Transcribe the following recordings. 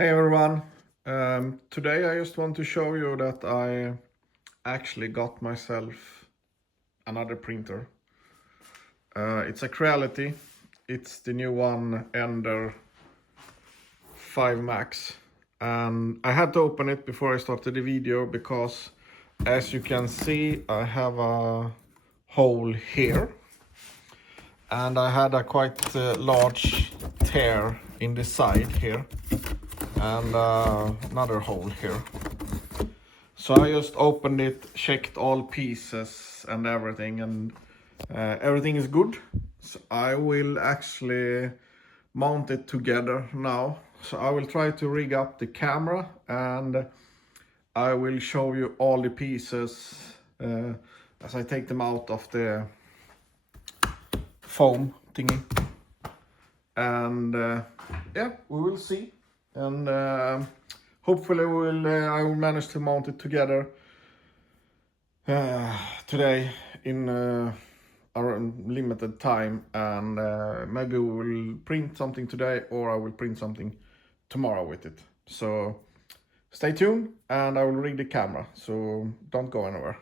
Hey everyone, today I just want to show you that I actually got myself another printer. It's a Creality, it's the new one, Ender 5 Max, and I had to open it before I started the video because as you can see I have a hole here and I had a quite large tear in the side here and another hole here. So I just opened it, checked all pieces and everything, and everything is good. So I will actually mount it together now. So I will try to rig up the camera and I will show you all the pieces as I take them out of the foam thingy. And yeah, we will see. And hopefully I will manage to mount it together today in a limited time, and maybe we will print something today or I will print something tomorrow with it. So stay tuned and I will rig the camera, so don't go anywhere.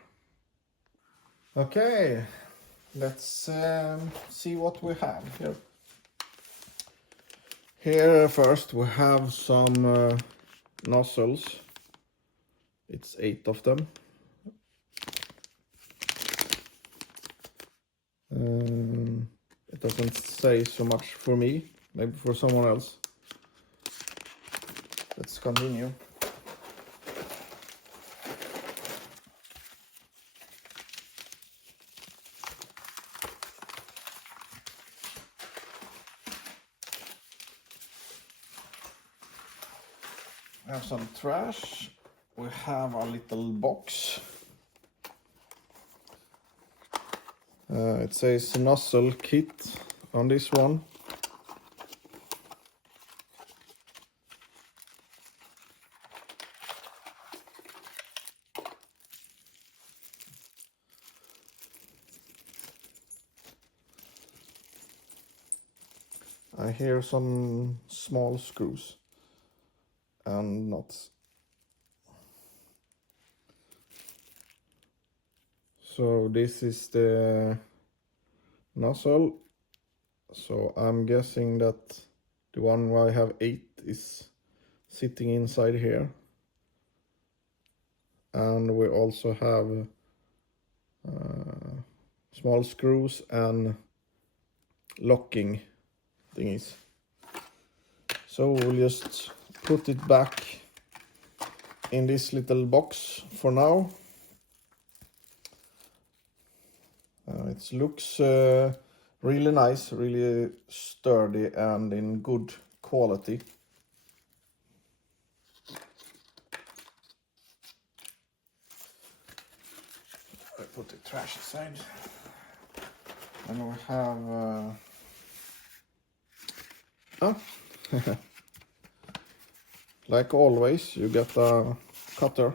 Okay, let's see what we have here. Here first we have some nozzles. It's 8 of them. It doesn't say so much for me, maybe for someone else. Let's continue. We have some trash. We have a little box. It says nozzle kit on this one. I hear some small screws and nuts. So this is the nozzle. So I'm guessing that the one where I have 8 is sitting inside here. And we also have small screws and locking thingies. So we'll just put it back in this little box for now. It looks really nice, really sturdy and in good quality. I put the trash aside. And we have like always, you get a cutter.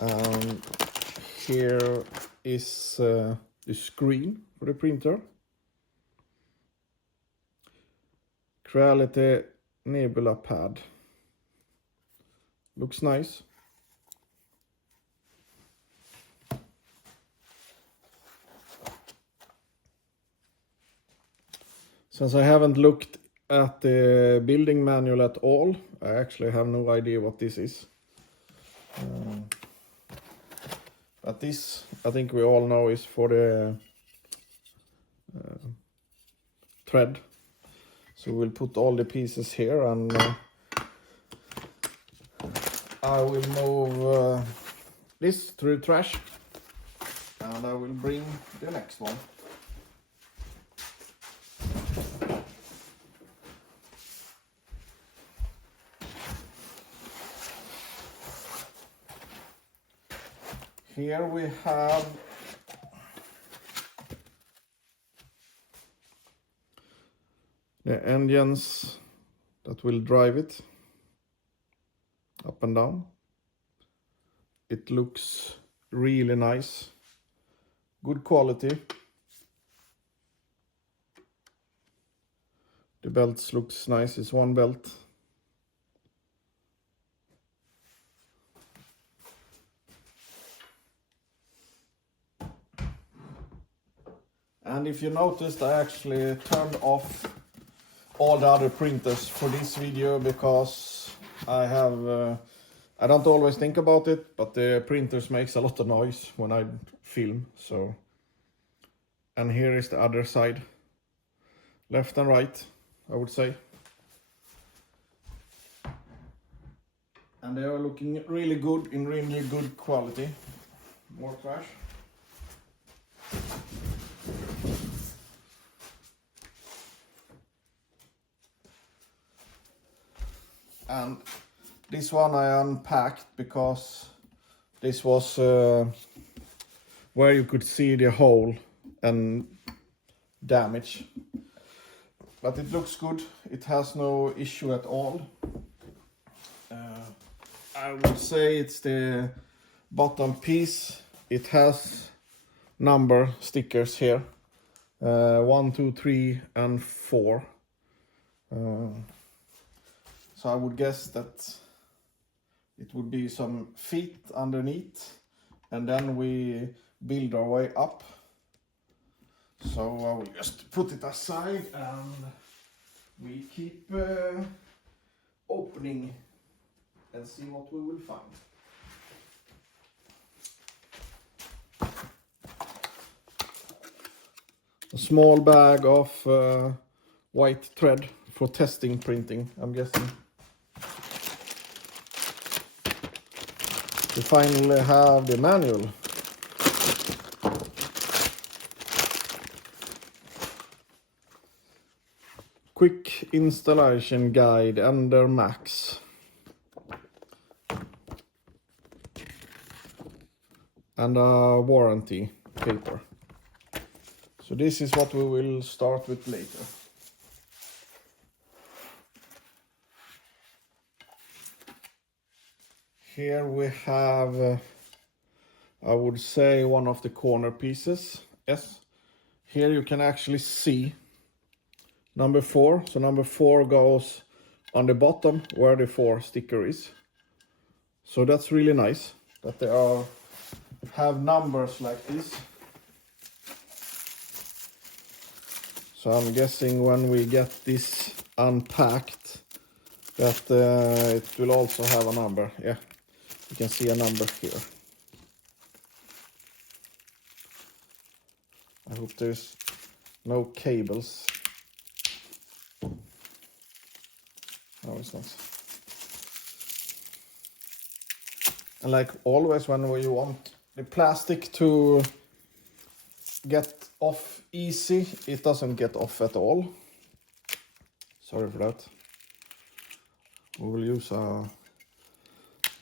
And here is the screen for the printer. Creality Nebula pad. Looks nice. Since I haven't looked at the building manual at all, I actually have no idea what this is. But this, I think we all know, is for the thread. So we'll put all the pieces here and I will move this through the trash and I will bring the next one. Here we have the engines that will drive it up and down. It looks really nice. Good quality. The belts looks nice. It's one belt. And if you noticed, I actually turned off all the other printers for this video because I don't always think about it, but the printers makes a lot of noise when I film. So, and here is the other side, left and right, I would say. And they are looking really good, in really good quality. More trash. And this one I unpacked because this was where you could see the hole and damage. But it looks good. It has no issue at all. I would say it's the bottom piece. It has number stickers here. 1, 2, 3 and 4. So I would guess that it would be some feet underneath, and then we build our way up. So I will just put it aside and we keep opening and see what we will find. A small bag of white thread for testing printing, I'm guessing. We finally have the manual. Quick installation guide, Ender Max. And a warranty paper. So this is what we will start with later. Here we have, I would say, one of the corner pieces. Yes, here you can actually see number 4. So number 4 goes on the bottom where the 4 sticker is. So that's really nice that they have numbers like this. So I'm guessing when we get this unpacked that it will also have a number. Yeah. You can see a number here. I hope there's no cables. No, it's not. And like always, when you want the plastic to get off easy, it doesn't get off at all. Sorry for that. We will use a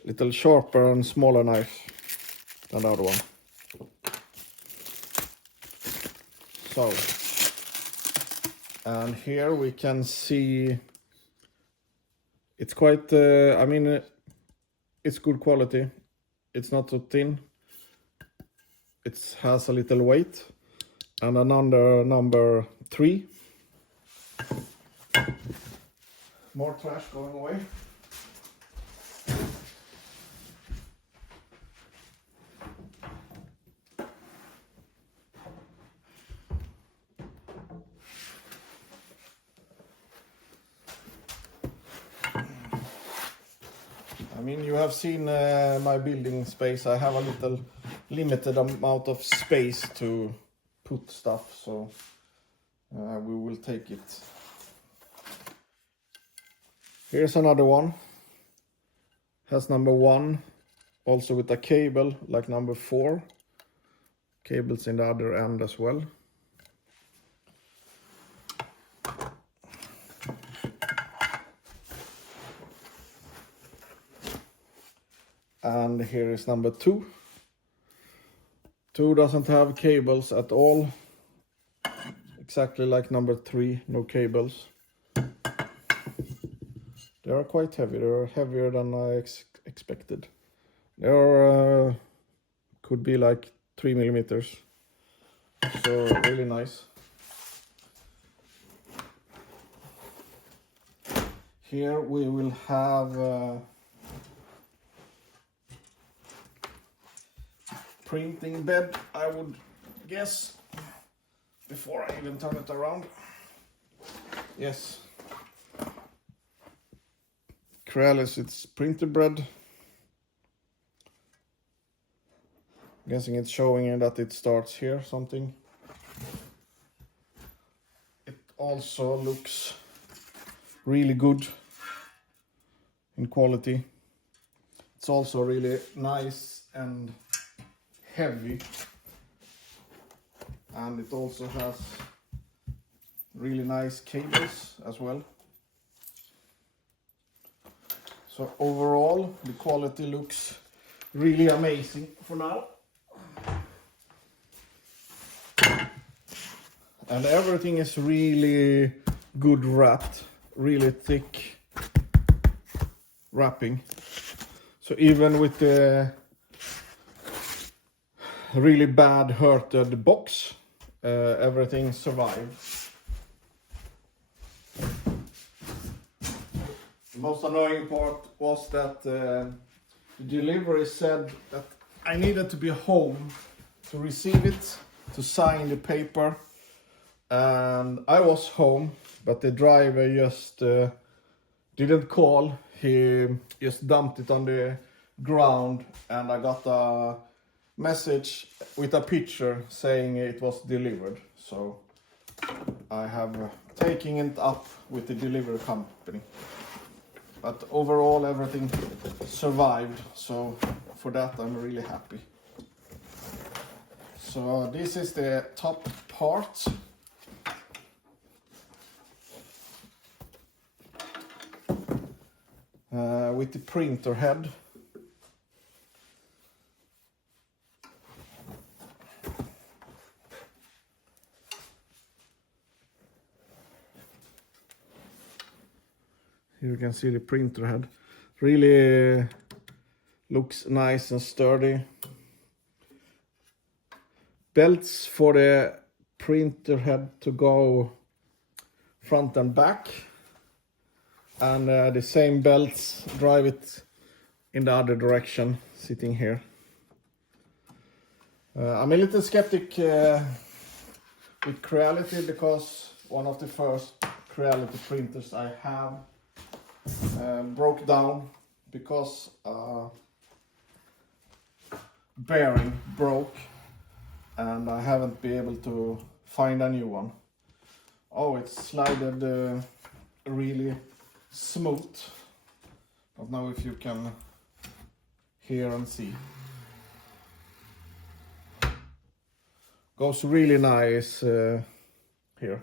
little sharper and smaller knife than the other one. So, and here we can see it's quite, I mean, it's good quality. It's not so thin. It has a little weight. And another number 3. More trash going away. I mean, you have seen my building space. I have a little limited amount of space to put stuff, so we will take it. Here's another one. Has number 1, also with a cable like number 4. Cables in the other end as well. And here is number 2. 2 doesn't have cables at all. Exactly like number 3, no cables. They are quite heavy. They are heavier than I expected. There could be like 3 millimeters, so really nice. Here we will have printing bed, I would guess, before I even turn it around. Yes, Creality, it's printer bread. Guessing it's showing you that it starts here, something. It also looks really good in quality. It's also really nice and heavy, and it also has really nice cables as well. So overall the quality looks really amazing for now, and everything is really good wrapped, really thick wrapping. So even with the really bad hurted box, everything survived. The most annoying part was that the delivery said that I needed to be home to receive it, to sign the paper, and I was home, but the driver just didn't call. He just dumped it on the ground, and I got a message with a picture saying it was delivered. So I have taken it up with the delivery company. But overall everything survived, so for that I'm really happy. So this is the top part. With the printer head. Here you can see the printer head. Really looks nice and sturdy. Belts for the printer head to go front and back. And the same belts drive it in the other direction, sitting here. I'm a little skeptic with Creality, because one of the first Creality printers I have broke down because bearing broke, and I haven't been able to find a new one. Oh, it's slided really smooth, but now if you can hear and see, goes really nice here.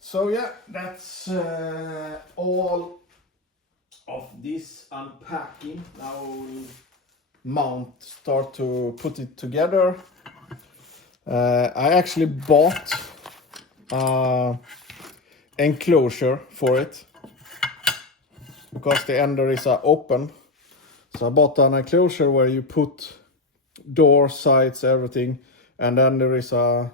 So yeah, that's all of this unpacking. Now we'll start to put it together. I actually bought enclosure for it, because the ender is open. So I bought an enclosure where you put door, sides, everything, and then there is a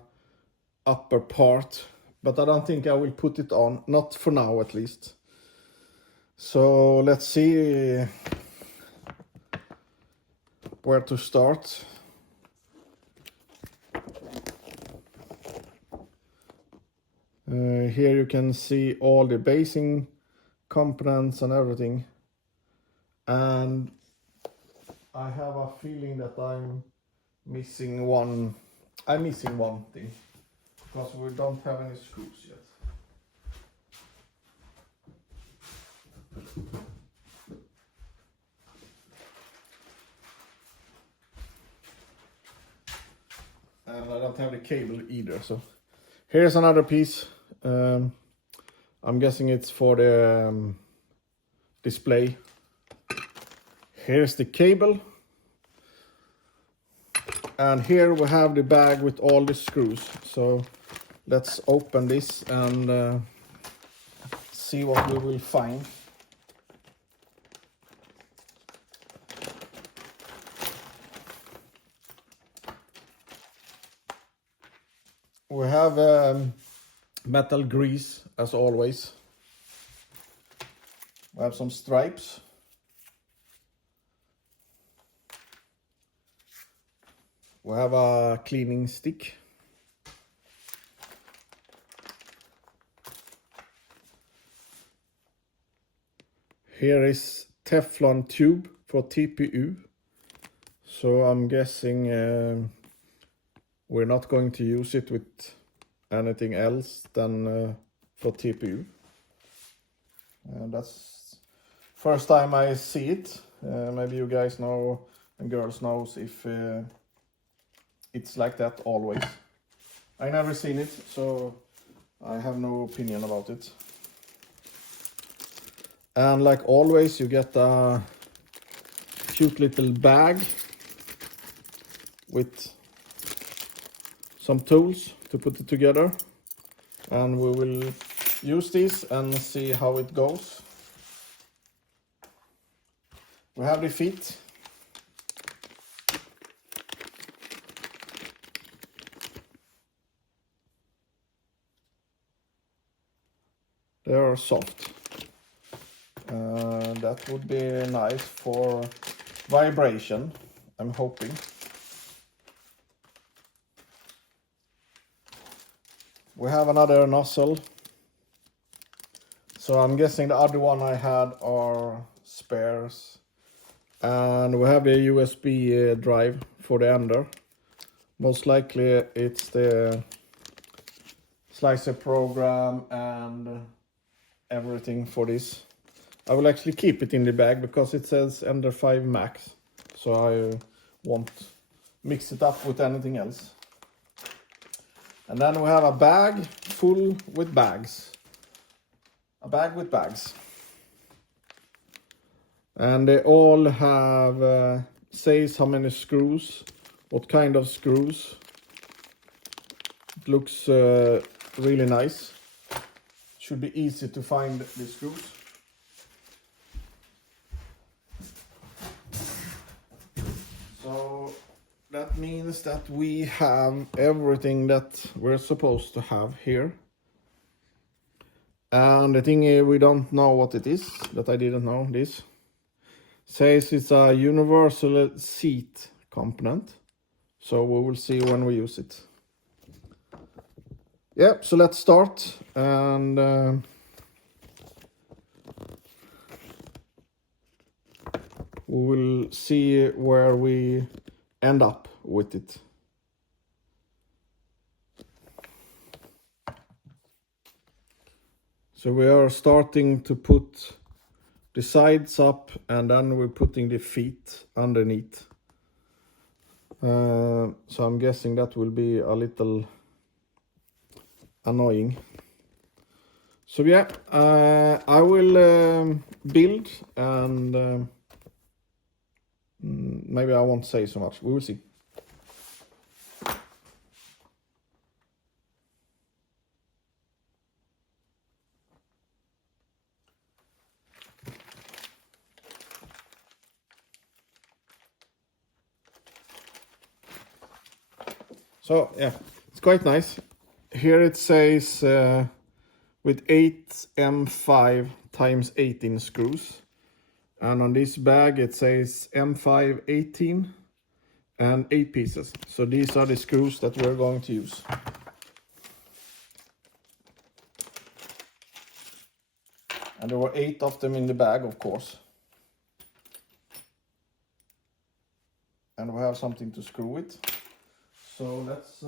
upper part, but I don't think I will put it on, not for now at least. So let's see where to start. Here you can see all the basing components and everything, and I have a feeling that I'm missing one thing, because we don't have any screws yet. And I don't have the cable either, so here's another piece. I'm guessing it's for the display. Here's the cable, and here we have the bag with all the screws. So let's open this and see what we will find. We have metal grease as always. We have some stripes. We have a cleaning stick. Here is Teflon tube for TPU. So I'm guessing we're not going to use it with anything else than for TPU. That's first time I see it. Maybe you guys know and girls knows if it's like that always. I never seen it, so I have no opinion about it. And like always, you get a cute little bag with some tools to put it together. And we will use this and see how it goes. We have the feet. They are soft. That would be nice for vibration, I'm hoping. We have another nozzle. So I'm guessing the other one I had are spares. And we have the USB drive for the Ender. Most likely it's the slicer program and everything for this. I will actually keep it in the bag because it says Ender 5 Max. So I won't mix it up with anything else. And then we have a bag full with bags. A bag with bags. And they all have, says how many screws, what kind of screws. It looks really nice. Should be easy to find the screws. So that means that we have everything that we're supposed to have here. And the thing is, we don't know what it is, that I didn't know this. Says it's a universal seat component. So we will see when we use it. Yeah, so let's start. And we will see where we end up with it. So we are starting to put the sides up and then we're putting the feet underneath. So I'm guessing that will be a little annoying. So yeah, I will build and maybe I won't say so much. We will see. So yeah, it's quite nice. Here it says with 8 M5 times 18 screws. And on this bag it says M5 18 and 8 pieces. So these are the screws that we're going to use. And there were 8 of them in the bag, of course. And we have something to screw with. So let's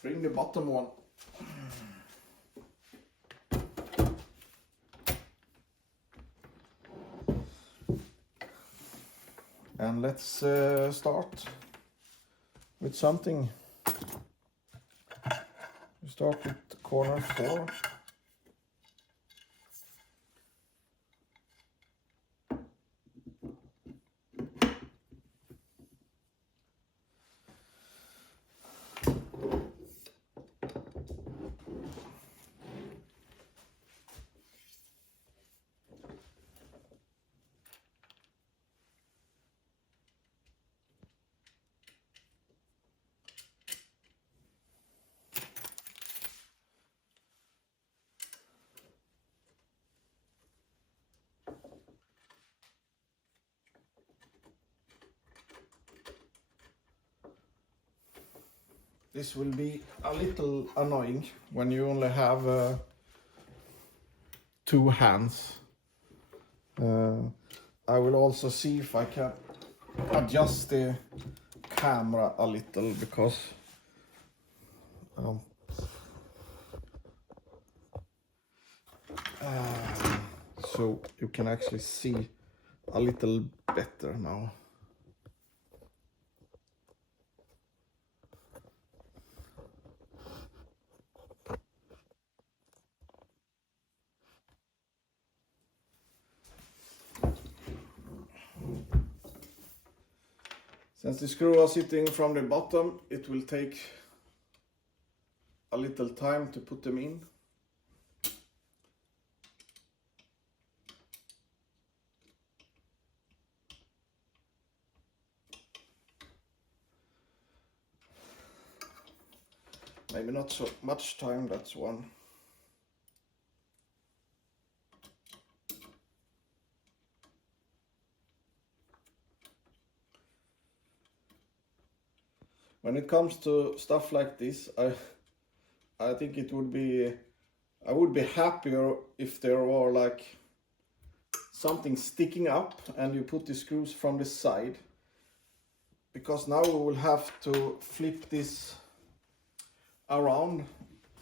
bring the bottom one. And let's start with something. We start with corner 4. this will be a little annoying when you only have 2 hands. I will also see if I can adjust the camera a little, because so you can actually see a little better now. Since the screws are sitting from the bottom, it will take a little time to put them in. Maybe not so much time, that's one. When it comes to stuff like this, I think it would be, I would be happier if there were like something sticking up and you put the screws from the side, because now we will have to flip this around.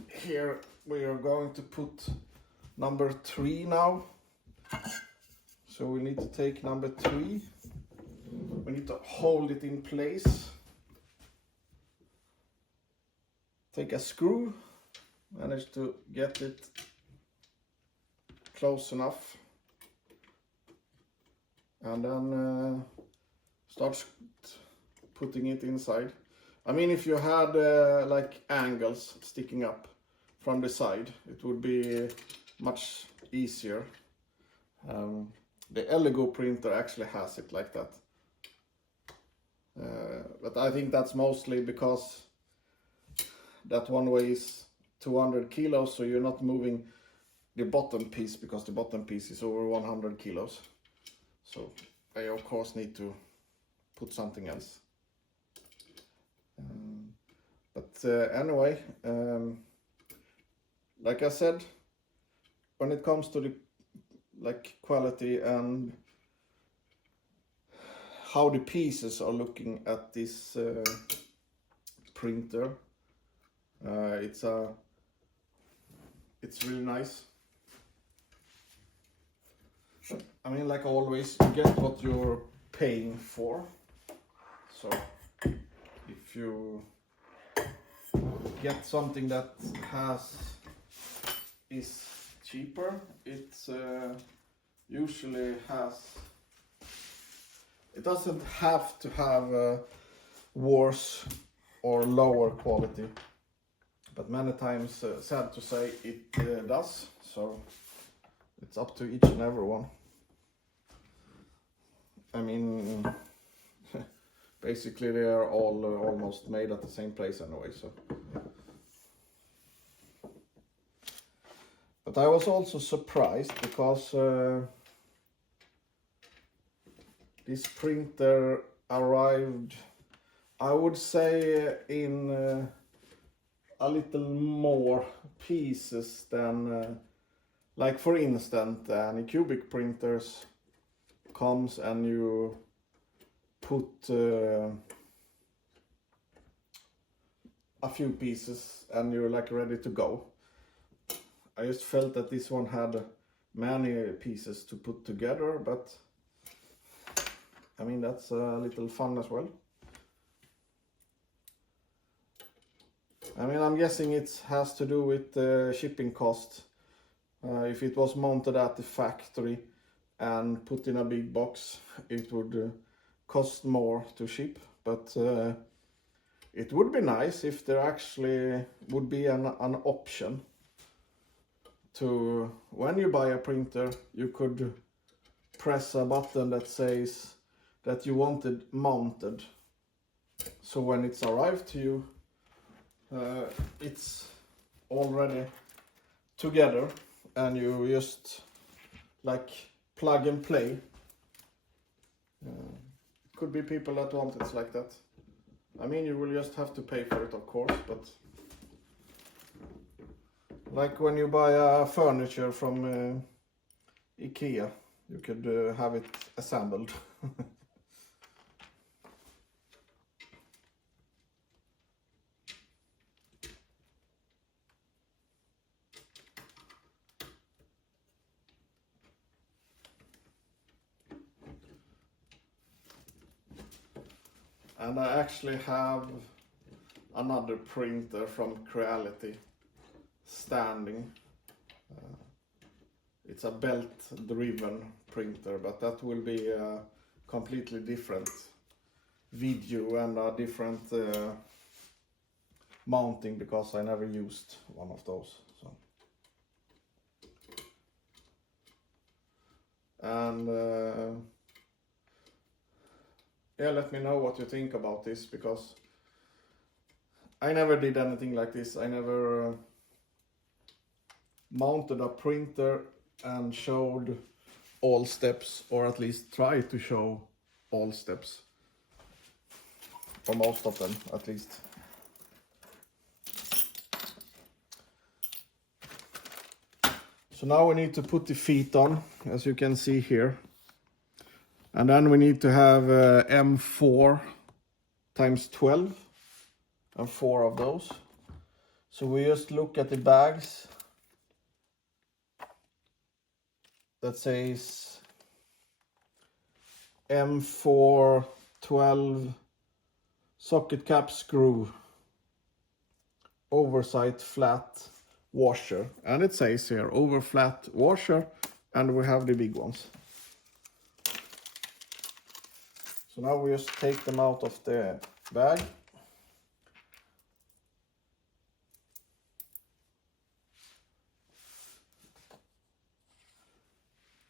Here we are going to put number 3 now, so we need to take number 3, we need to hold it in place, take a screw, manage to get it close enough, and then start putting it inside. I mean, if you had like angles sticking up from the side, it would be much easier. The Elegoo printer actually has it like that. But I think that's mostly because that one weighs 200 kilos, so you're not moving the bottom piece, because the bottom piece is over 100 kilos. So I of course need to put something else. Anyway, like I said, when it comes to the quality and how the pieces are looking at this printer, it's really nice. I mean, like always, you get what you're paying for. So if you get something that is cheaper, it's usually it doesn't have to have worse or lower quality, but many times, sad to say, it does. So it's up to each and every one. I mean, basically they are all almost made at the same place anyway, so. But I was also surprised, because this printer arrived, I would say, in a little more pieces than, like for instance, any cubic printers comes and you put a few pieces and you're like ready to go. I just felt that this one had many pieces to put together, but I mean, that's a little fun as well. I mean, I'm guessing it has to do with the shipping cost. If it was mounted at the factory and put in a big box, it would cost more to ship, but it would be nice if there actually would be an option to, when you buy a printer, you could press a button that says that you want it mounted, so when it's arrived to you, it's already together and you just like plug and play. Could be people that want it like that. I mean, you will just have to pay for it, of course, but like when you buy furniture from IKEA, you could have it assembled. And I actually have another printer from Creality standing. It's a belt-driven printer, but that will be a completely different video and a different mounting, because I never used one of those. So. And yeah, let me know what you think about this, because I never did anything like this. I never mounted a printer and showed all steps, or at least tried to show all steps, or most of them at least. So now we need to put the feet on, as you can see here. And then we need to have M4 times 12 and 4 of those. So we just look at the bags that says M4 12 socket cap screw oversight flat washer, and it says here over flat washer, and we have the big ones. So now we just take them out of the bag.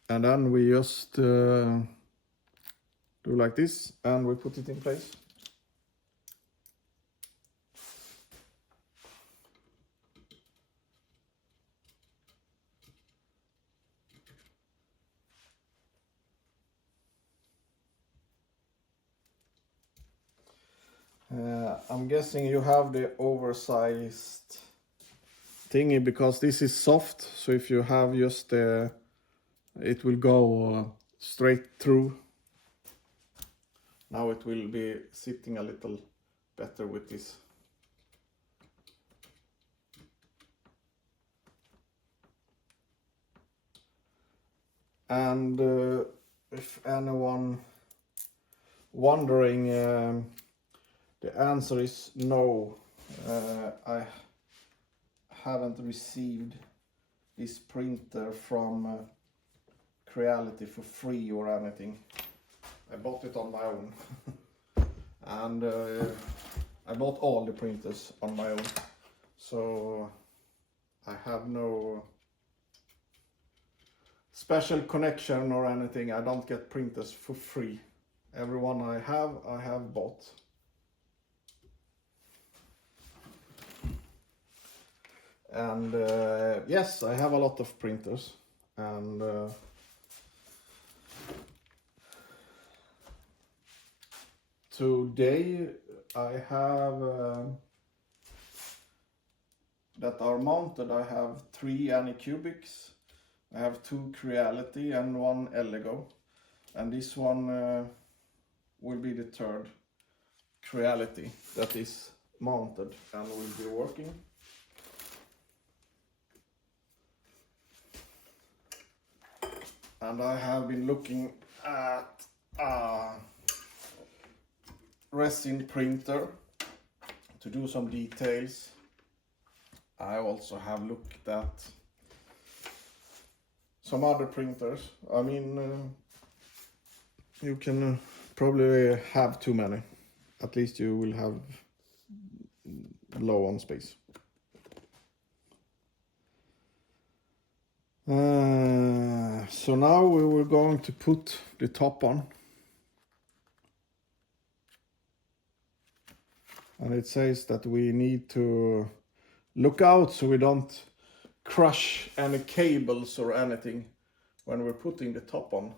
And then we just do like this, and we put it in place. I'm guessing you have the oversized thingy, because this is soft, so if you have just the, it will go straight through. Now it will be sitting a little better with this. And if anyone wondering, the answer is no. I haven't received this printer from Creality for free or anything. I bought it on my own. And I bought all the printers on my own. So I have no special connection or anything. I don't get printers for free. Every one I have bought. And yes, I have a lot of printers, and today I have that are mounted. I have 3 Anycubics, I have 2 Creality and 1 Elego, and this one will be the 3rd Creality that is mounted and will be working. And I have been looking at a resin printer to do some details. I also have looked at some other printers. I mean, you can probably have too many. At least you will have low on space. So now we were going to put the top on. And it says that we need to look out so we don't crush any cables or anything when we're putting the top on.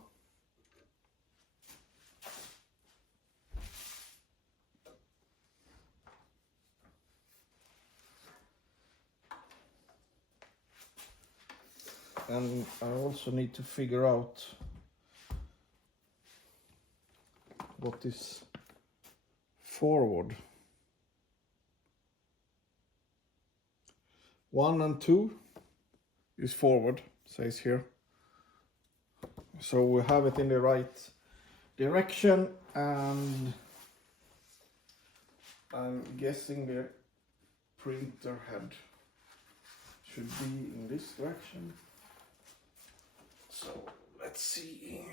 And I also need to figure out what is forward. 1 and 2 is forward, says here. So we have it in the right direction, and I'm guessing the printer head should be in this direction. So let's see.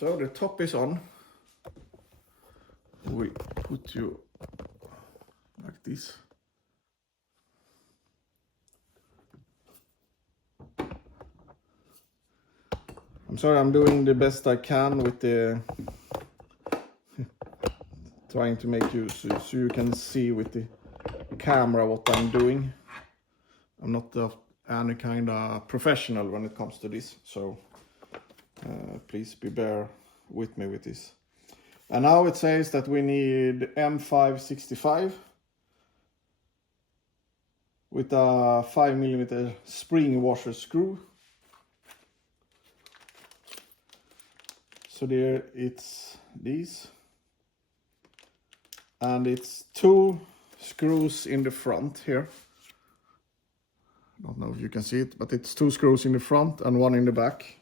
So the top is on. We put you like this. I'm sorry, I'm doing the best I can with the trying to make you so you can see with the camera what I'm doing. I'm not any kind of professional when it comes to this, so please bear with me with this. And now it says that we need M565 with a 5mm spring washer screw. So there it's these, and it's 2 screws in the front here. I don't know if you can see it, but it's 2 screws in the front and 1 in the back.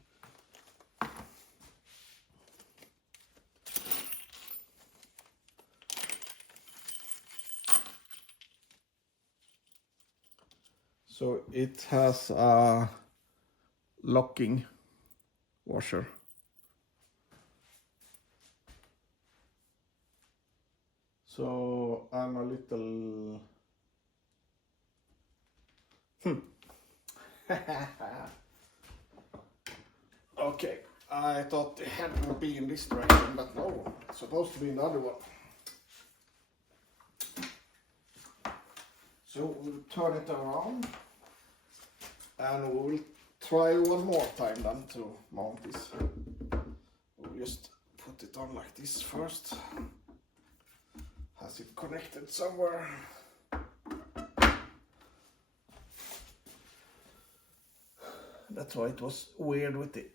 So it has a locking washer. So I'm a little okay, I thought the head would be in this direction, but no, it's supposed to be in the other one. So we'll turn it around and we'll try one more time then to mount this. We'll just put it on like this first. Has it connected somewhere? That's why it was weird with the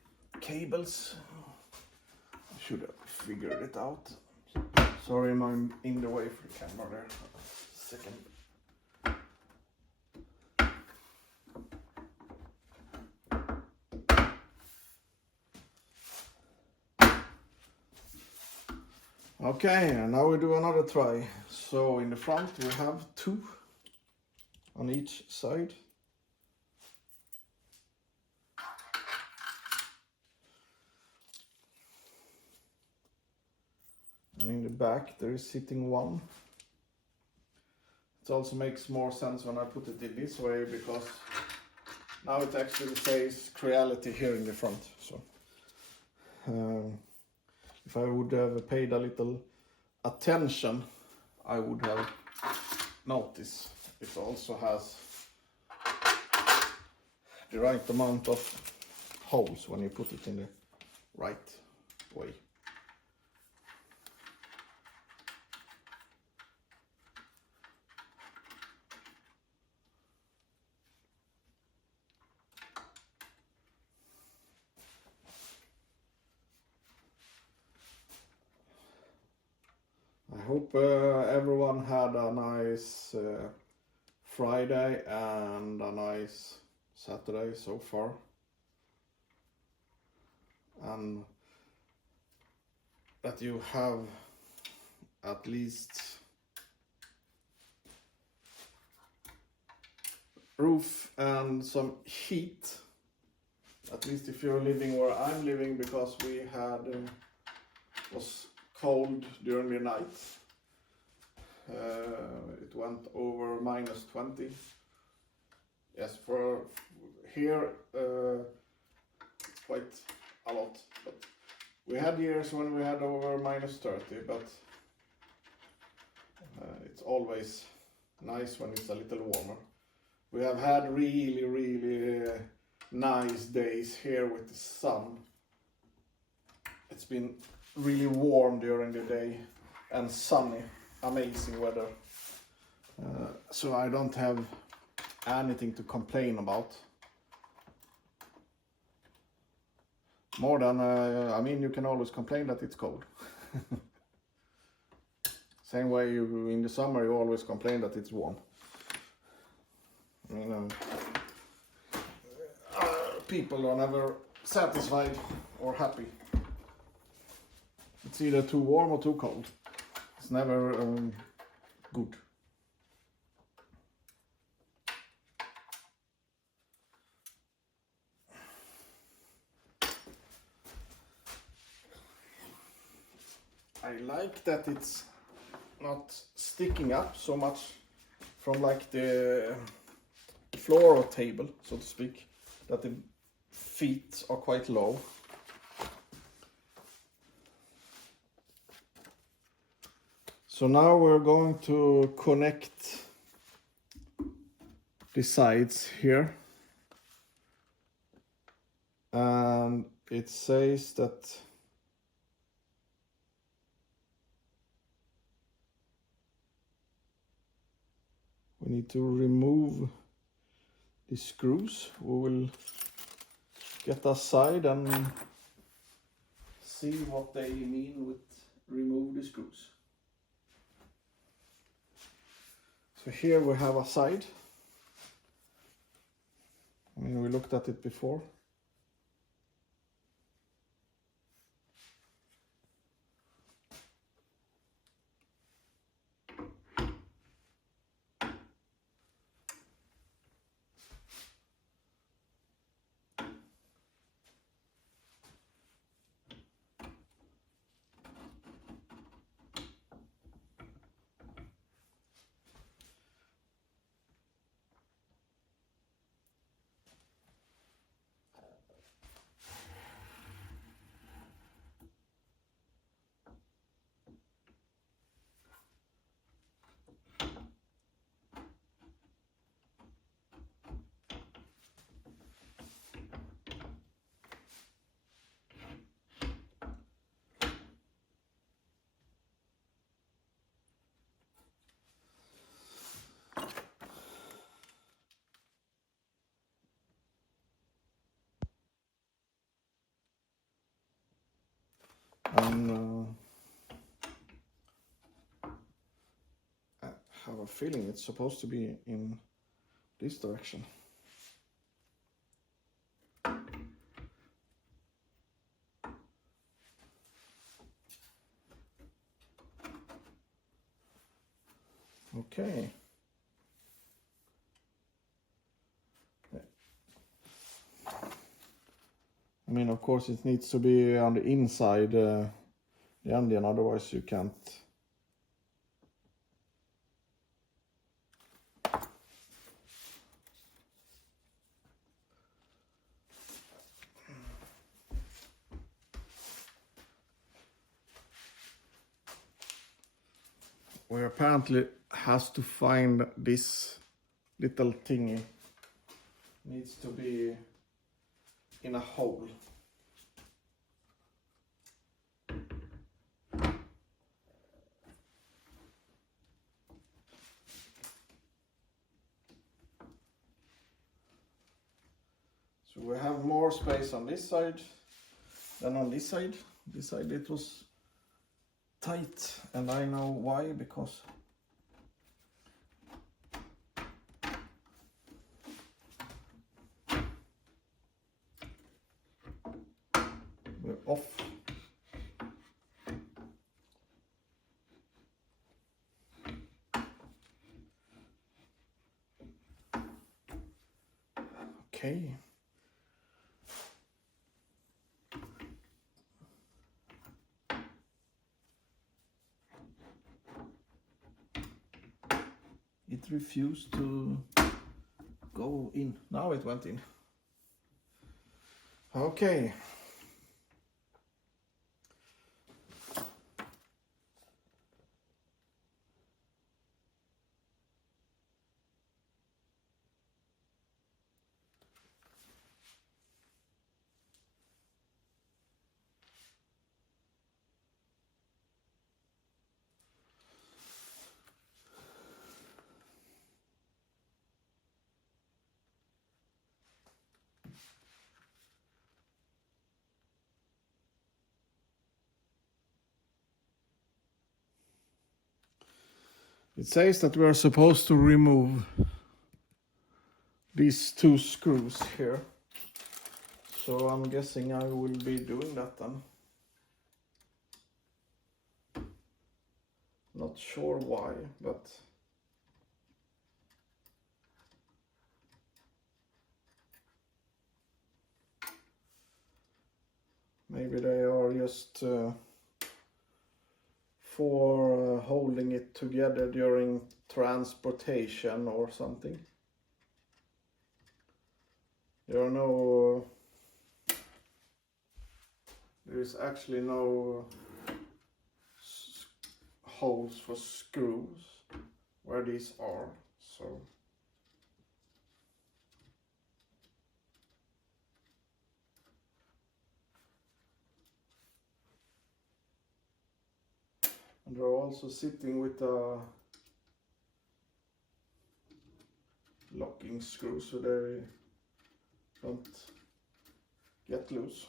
cables. I should have figured it out. Sorry, I'm in the way for the camera there. Second. Okay, and now we do another try. So in the front we have 2 on each side. And in the back there is sitting 1. It also makes more sense when I put it in this way, because now it actually says Creality here in the front. So if I would have paid a little attention, I would have noticed it also has the right amount of holes when you put it in the right way. I hope everyone had a nice Friday and a nice Saturday so far, and that you have at least roof and some heat, at least if you're living where I'm living, because we had was cold during the night. It went over -20, yes, for here it's quite a lot, but we had years when we had over -30, but it's always nice when it's a little warmer. We have had really nice days here with the sun. It's been really warm during the day and sunny, amazing weather. So I don't have anything to complain about. More than, I mean, you can always complain that it's cold. Same way you, in the summer, you always complain that it's warm. You know, people are never satisfied or happy. It's either too warm or too cold. It's never good. I like that it's not sticking up so much from like the floor or table, so to speak, that the feet are quite low. So now we're going to connect the sides here, and it says that we need to remove the screws. We will get aside and see what they mean with remove the screws. So here we have a side. I mean, we looked at it before. And I have a feeling it's supposed to be in this direction. Okay. I mean, of course, it needs to be on the inside the engine, otherwise you can't. We apparently has to find this little thingy. Needs to be in a hole. So we have more space on this side than on this side. This side it was tight, and I know why, because we're off. Okay. It refused to go in. Now it went in. Okay. It says that we are supposed to remove these 2 screws here. So I'm guessing I will be doing that then. Not sure why, but maybe they are just for holding it together during transportation or something. There is actually no holes for screws where these are, so and they're also sitting with a locking screw so they don't get loose.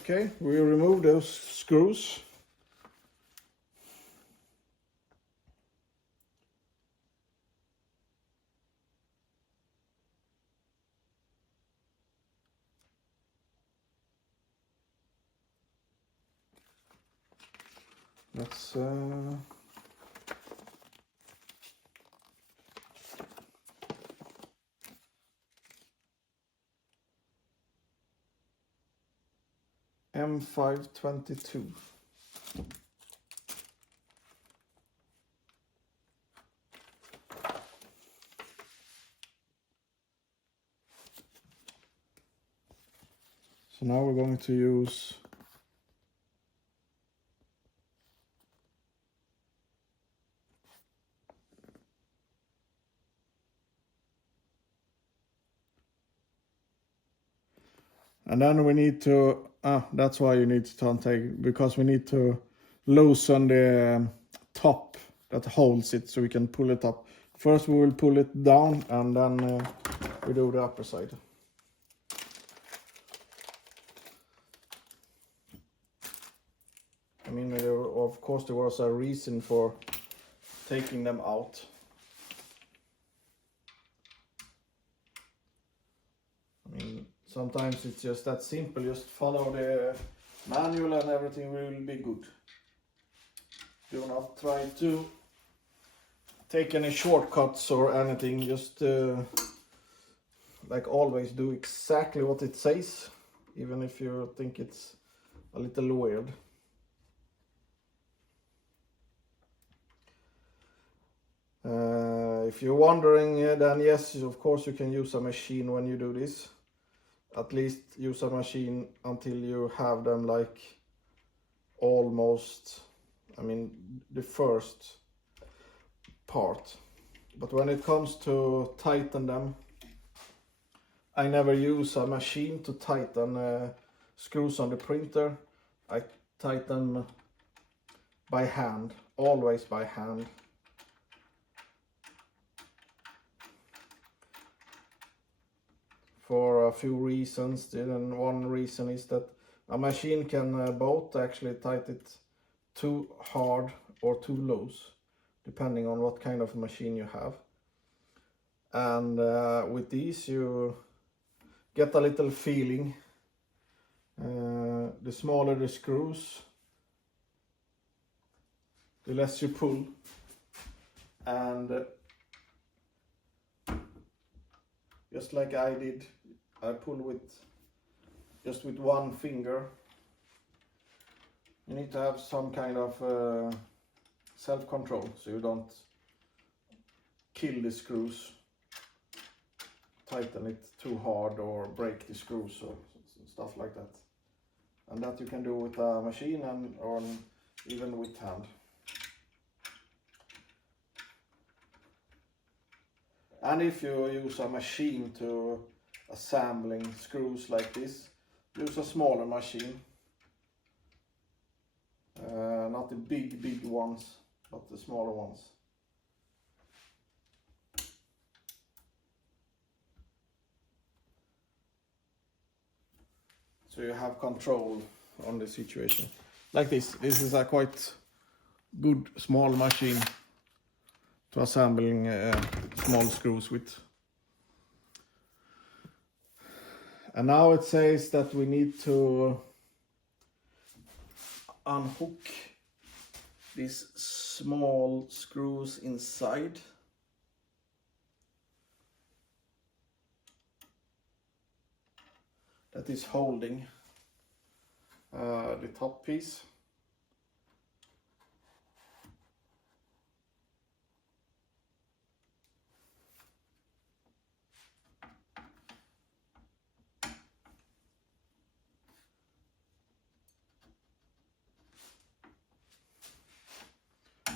Okay, we remove those screws. Let's M522. So now we're going to use and then we need to, that's why you need to untake, because we need to loosen the top that holds it so we can pull it up. First we will pull it down and then we do the upper side. I mean, of course there was a reason for taking them out. I mean, sometimes it's just that simple, just follow the manual and everything will be good. Do not try to take any shortcuts or anything, just like always do exactly what it says, even if you think it's a little weird. If you're wondering, then yes, of course you can use a machine when you do this. At least use a machine until you have them like almost, I mean, the first part. But when it comes to tighten them, I never use a machine to tighten screws on the printer. I tighten by hand, always by hand. For a few reasons, and one reason is that a machine can both actually tighten it too hard or too loose, depending on what kind of machine you have. And with these you get a little feeling. The smaller the screws, the less you pull, and just like I did, I pull with just with one finger. You need to have some kind of self-control so you don't kill the screws. tighten it too hard or break the screws or stuff like that. And that you can do with a machine or even with hand. And if you use a machine to assembling screws like this, use a smaller machine. Not the big ones, but the smaller ones. So you have control on the situation. Like this. This is a quite good small machine to assembling small screws with. And now it says that we need to unhook these small screws inside. That is holding the top piece.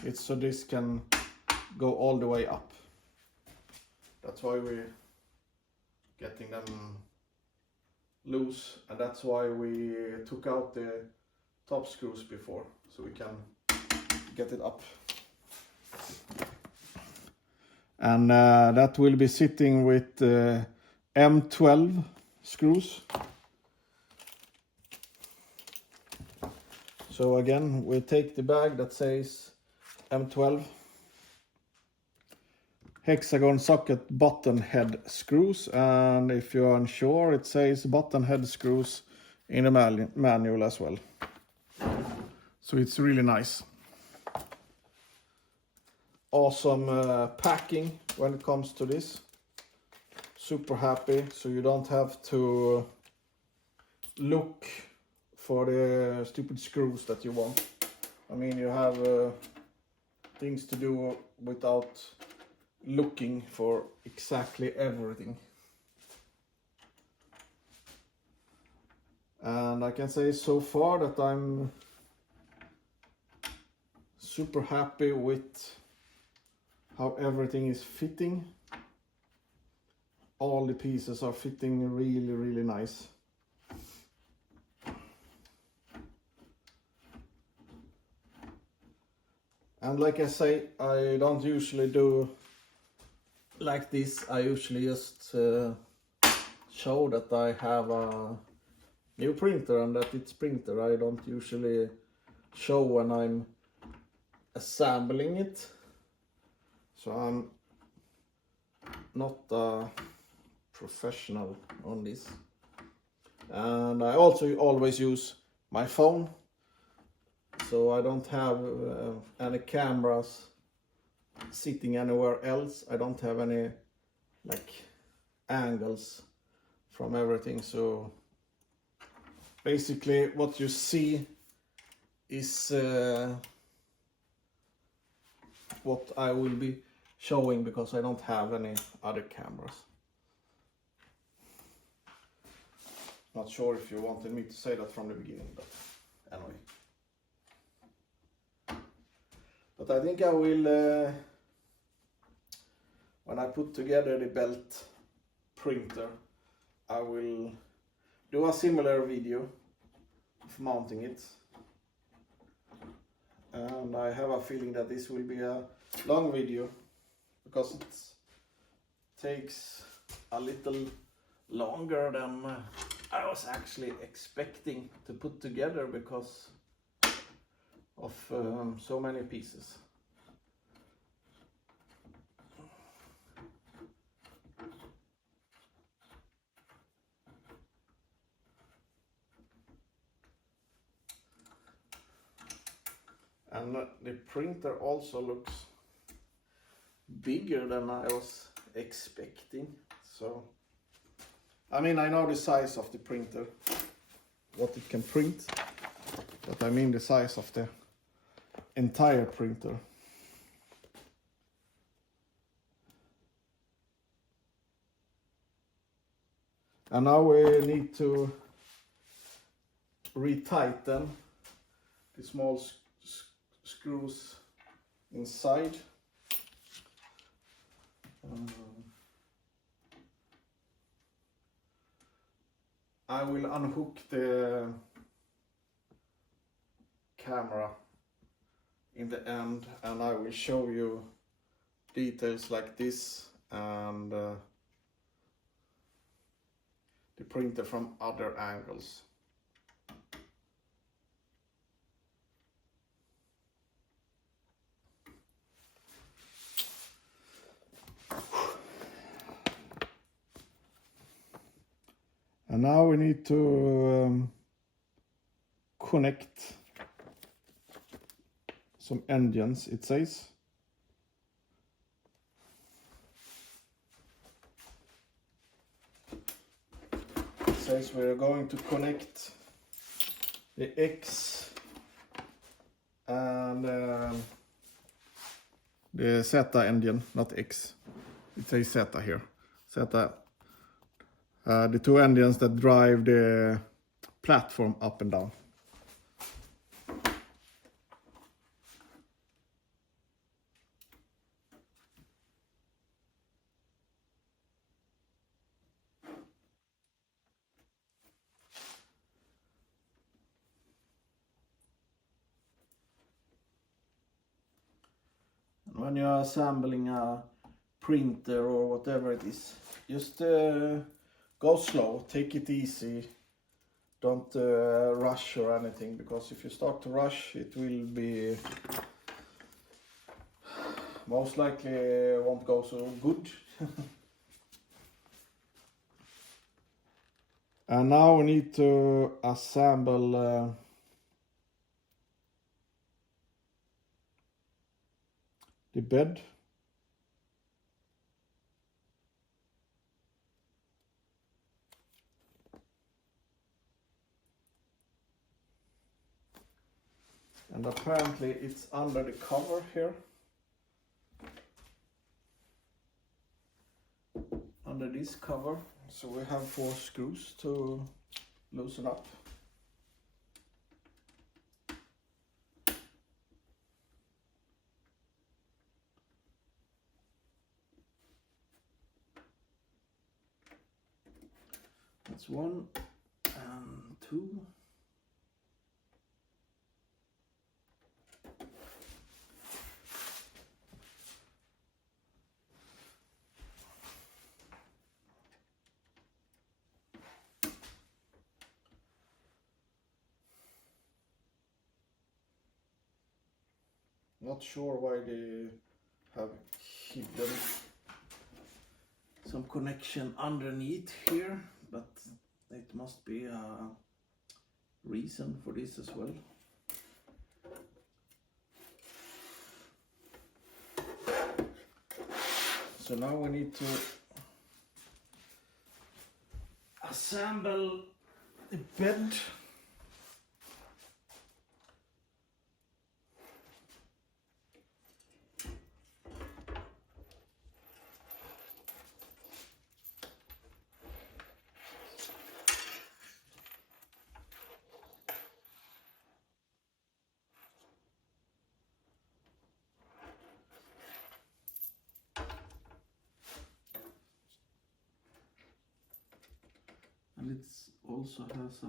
It's so this can go all the way up. That's why we're getting them loose, and that's why we took out the top screws before, so we can get it up. And that will be sitting with M12 screws. So again, we take the bag that says M12, hexagon socket button head screws, and if you're unsure, it says button head screws in the manual as well. So it's really nice. Awesome packing when it comes to this. Super happy, so you don't have to look for the stupid screws that you want. I mean, you have things to do without looking for exactly everything. And I can say so far that I'm super happy with how everything is fitting. All the pieces are fitting really nice. And like I say, I don't usually do like this. I usually just show that I have a new printer and that it's printer. I don't usually show when I'm assembling it. So I'm not a professional on this. And I also always use my phone. So I don't have any cameras sitting anywhere else. I don't have any like angles from everything. So basically what you see is what I will be showing, because I don't have any other cameras. Not sure if you wanted me to say that from the beginning, but anyway. But I think I will, when I put together the belt printer, I will do a similar video of mounting it. And I have a feeling that this will be a long video, because it takes a little longer than I was actually expecting to put together, because of so many pieces. And the printer also looks bigger than I was expecting. So, I mean, I know the size of the printer, what it can print, but I mean the size of the entire printer. And now we need to retighten the small screws inside. I will unhook the camera in the end, and I will show you details like this and the printer from other angles. And now we need to connect some engines, it says. It says we're going to connect the X and the Z engine, not X. It says Z here. Z. The two engines that drive the platform up and down. And when you're assembling a printer or whatever it is, just go slow, take it easy, don't rush or anything, because if you start to rush, it will be most likely won't go so good. And now we need to assemble the bed. And apparently it's under the cover here. Under this cover. So we have 4 screws to loosen up. That's 1 and 2. Not sure why they have hidden some connection underneath here, but it must be a reason for this as well. So now we need to assemble the bed. And it also has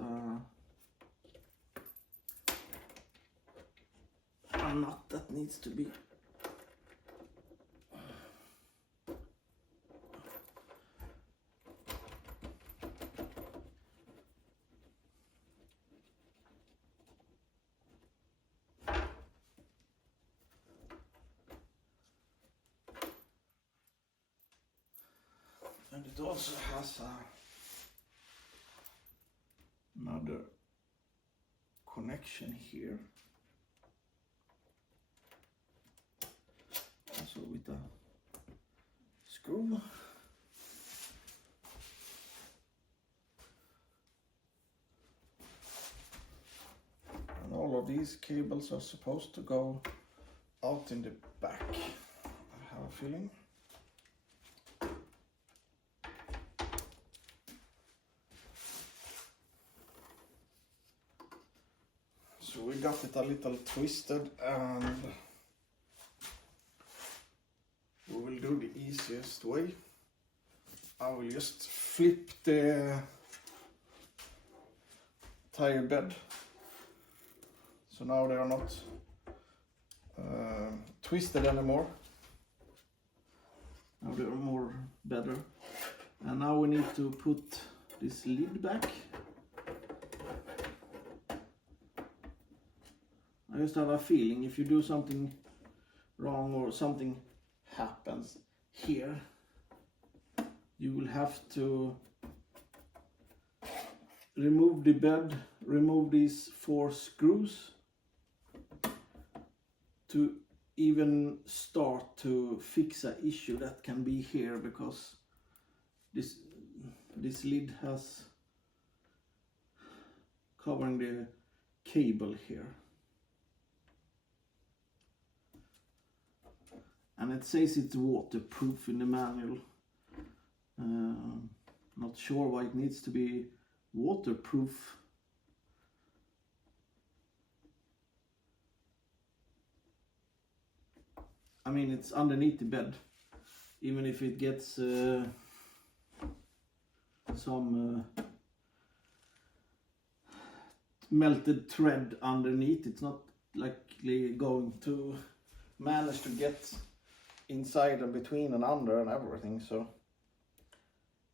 a nut that needs to be and it also has another connection here, also with a screw. And all of these cables are supposed to go out in the back, I have a feeling. So we got it a little twisted, and we will do the easiest way. I will just flip the tire bed, so now they are not twisted anymore. Now they are more better. And now we need to put this lid back. I just have a feeling if you do something wrong or something happens here, you will have to remove the bed, remove these 4 screws to even start to fix an issue that can be here, because this lid has covering the cable here. And it says it's waterproof in the manual. Not sure why it needs to be waterproof. I mean, it's underneath the bed. Even if it gets some melted thread underneath, it's not likely going to manage to get inside and between and under and everything, so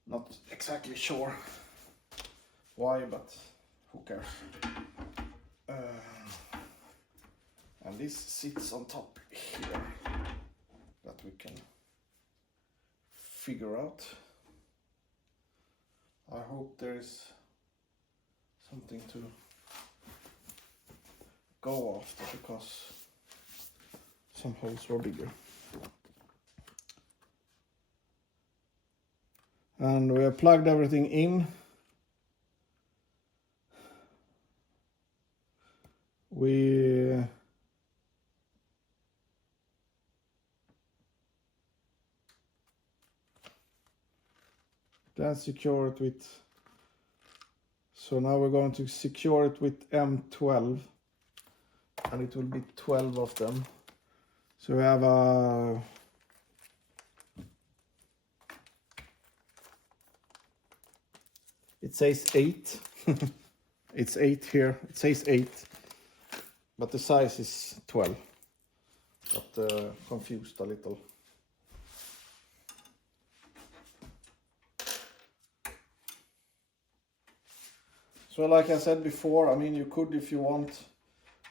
not exactly sure why, but who cares. And this sits on top here, that we can figure out. I hope there is something to go after, because some holes were bigger. And we have plugged everything in. We then secure it with, so now we're going to secure it with M12, and it will be 12 of them. So we have a it says 8. It's 8 here. It says 8, but the size is 12. Got confused a little. So like I said before, I mean, you could, if you want,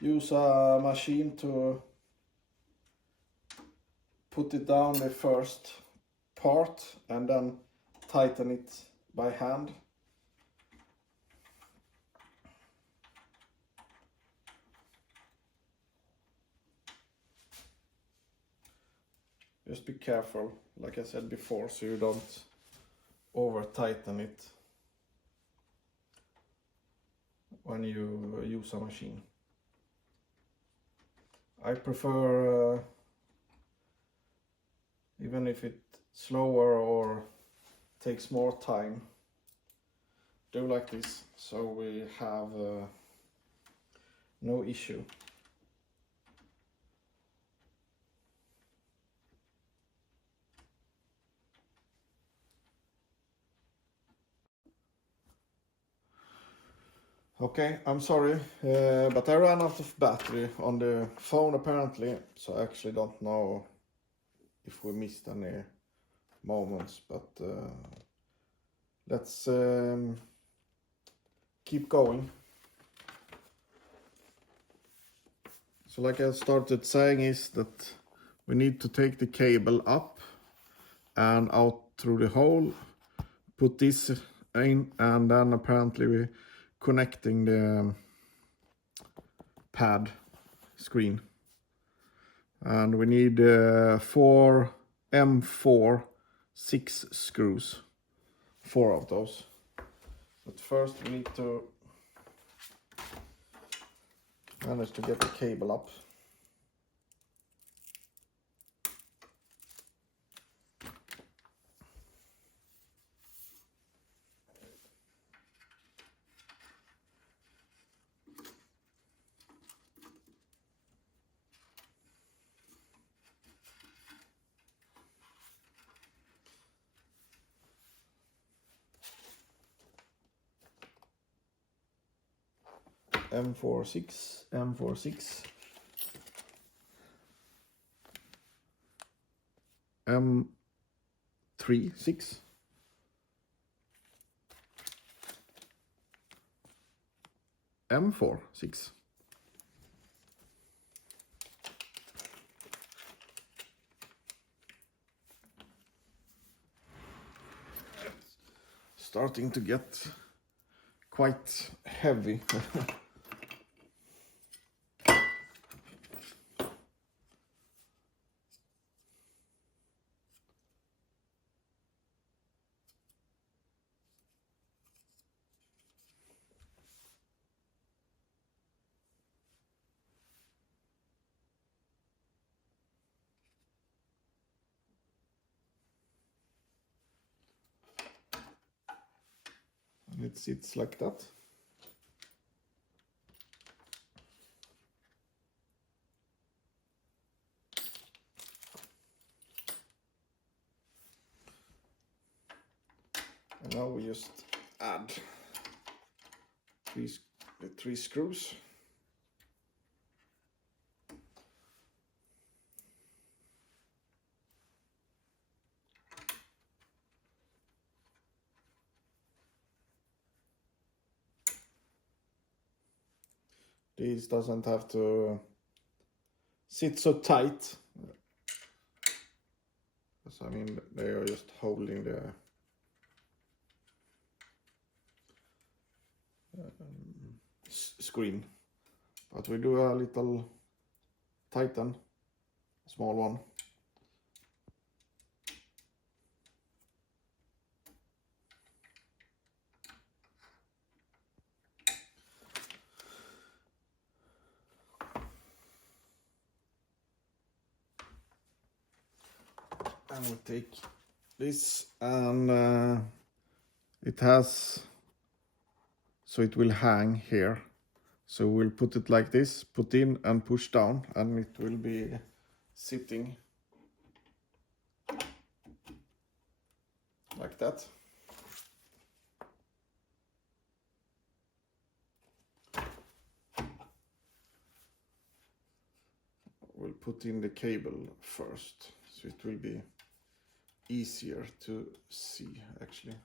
use a machine to put it down the first part and then tighten it by hand. Just be careful, like I said before, so you don't over tighten it when you use a machine. I prefer, even if it's slower or takes more time, do like this, so we have no issue. Okay, I'm sorry, but I ran out of battery on the phone apparently, so I actually don't know if we missed any moments, but let's keep going. So like I started saying is that we need to take the cable up and out through the hole, put this in, and then apparently we connecting the pad screen, and we need 4 M4 6 screws, 4 of those. But first we need to manage to get the cable up. M46, M46, M36, M46. Starting to get quite heavy. And it sits like that. And now we just add the three screws. This doesn't have to sit so tight, because I mean they are just holding the screen. But we do a little tighten, a small one. And we take this, and it has, so it will hang here. So we'll put it like this, put in and push down, and it will be sitting like that. We'll put in the cable first, so it will be easier to see actually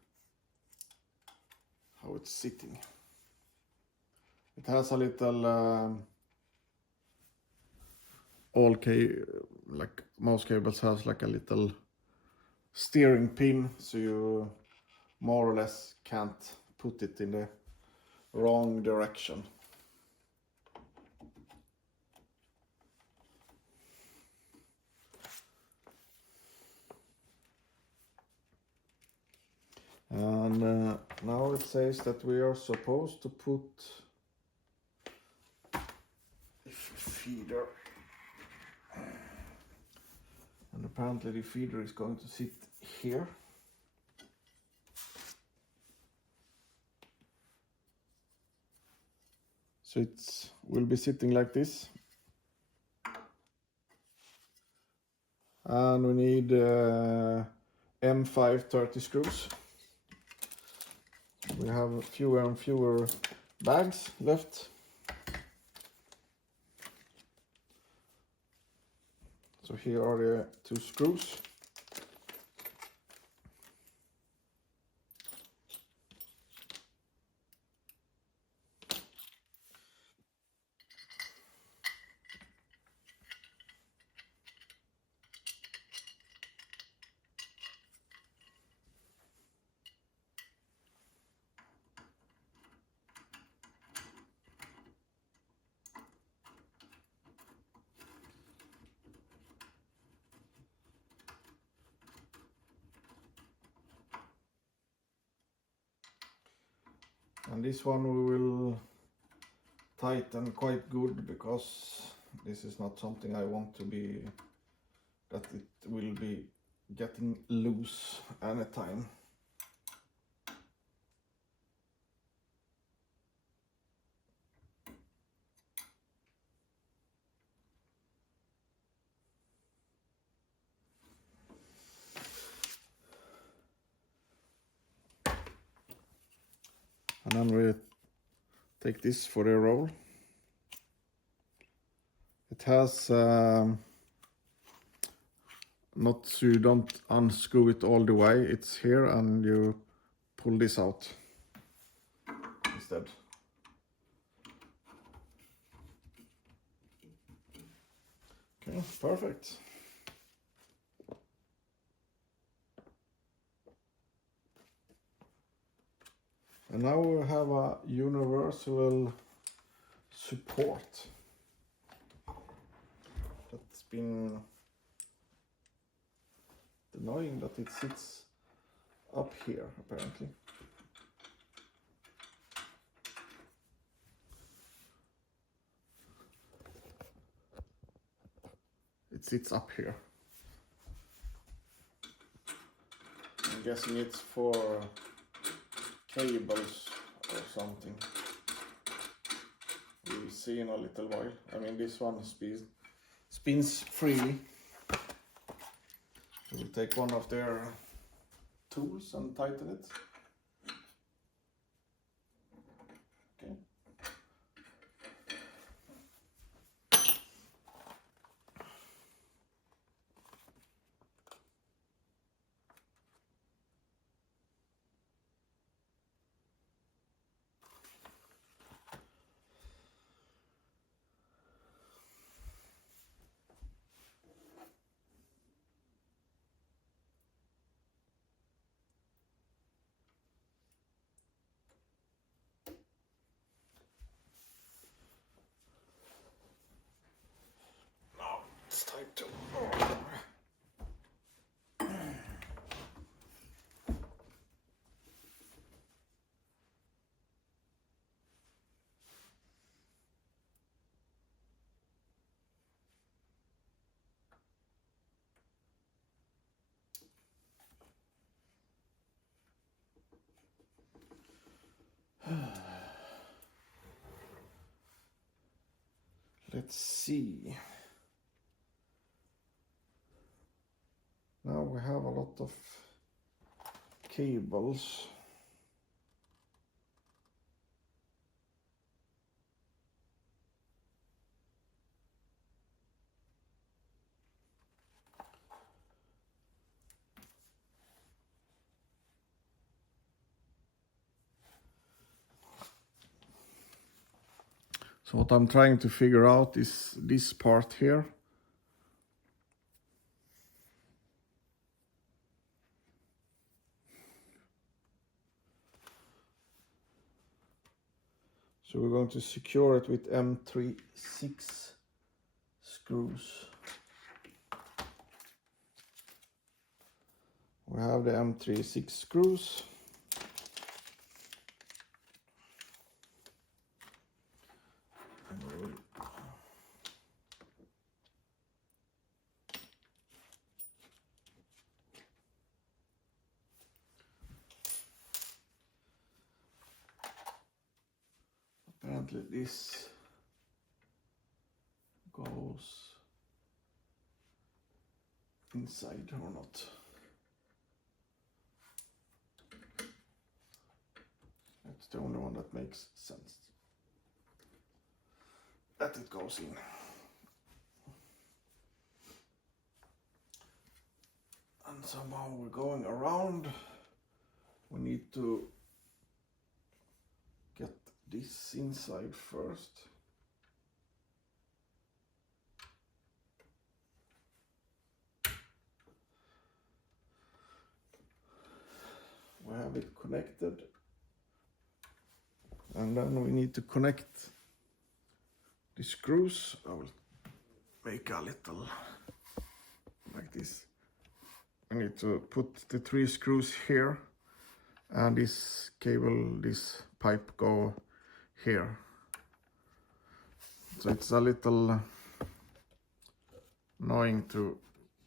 how it's sitting. It has a little like most cables has like a little steering pin, so you more or less can't put it in the wrong direction. And now it says that we are supposed to put a feeder, and apparently the feeder is going to sit here. So it will be sitting like this, and we need M5 30 screws. We have fewer and fewer bags left. So here are the two screws. And this one we will tighten quite good, because this is not something I want to be, that it will be getting loose anytime. And then we take this for the roll. It has not so you don't unscrew it all the way. It's here and you pull this out instead. Okay, perfect. And now we have a universal support that's been annoying that it sits up here apparently. It sits up here. I'm guessing it's for cables or something. We'll see in a little while. I mean, this one spins freely. We'll take one of their tools and tighten it. Okay. It's time to... Let's see. Now we have a lot of cables. So what I'm trying to figure out is this part here. So we're going to secure it with M36 screws. We have the M36 screws. Apparently this goes inside or not. That's the only one that makes sense. That it goes in. And somehow we're going around. We need to get this inside first. We have it connected. And then we need to connect the screws. I will make a little like this. I need to put the 3 screws here, and this cable, this pipe go here. So it's a little annoying to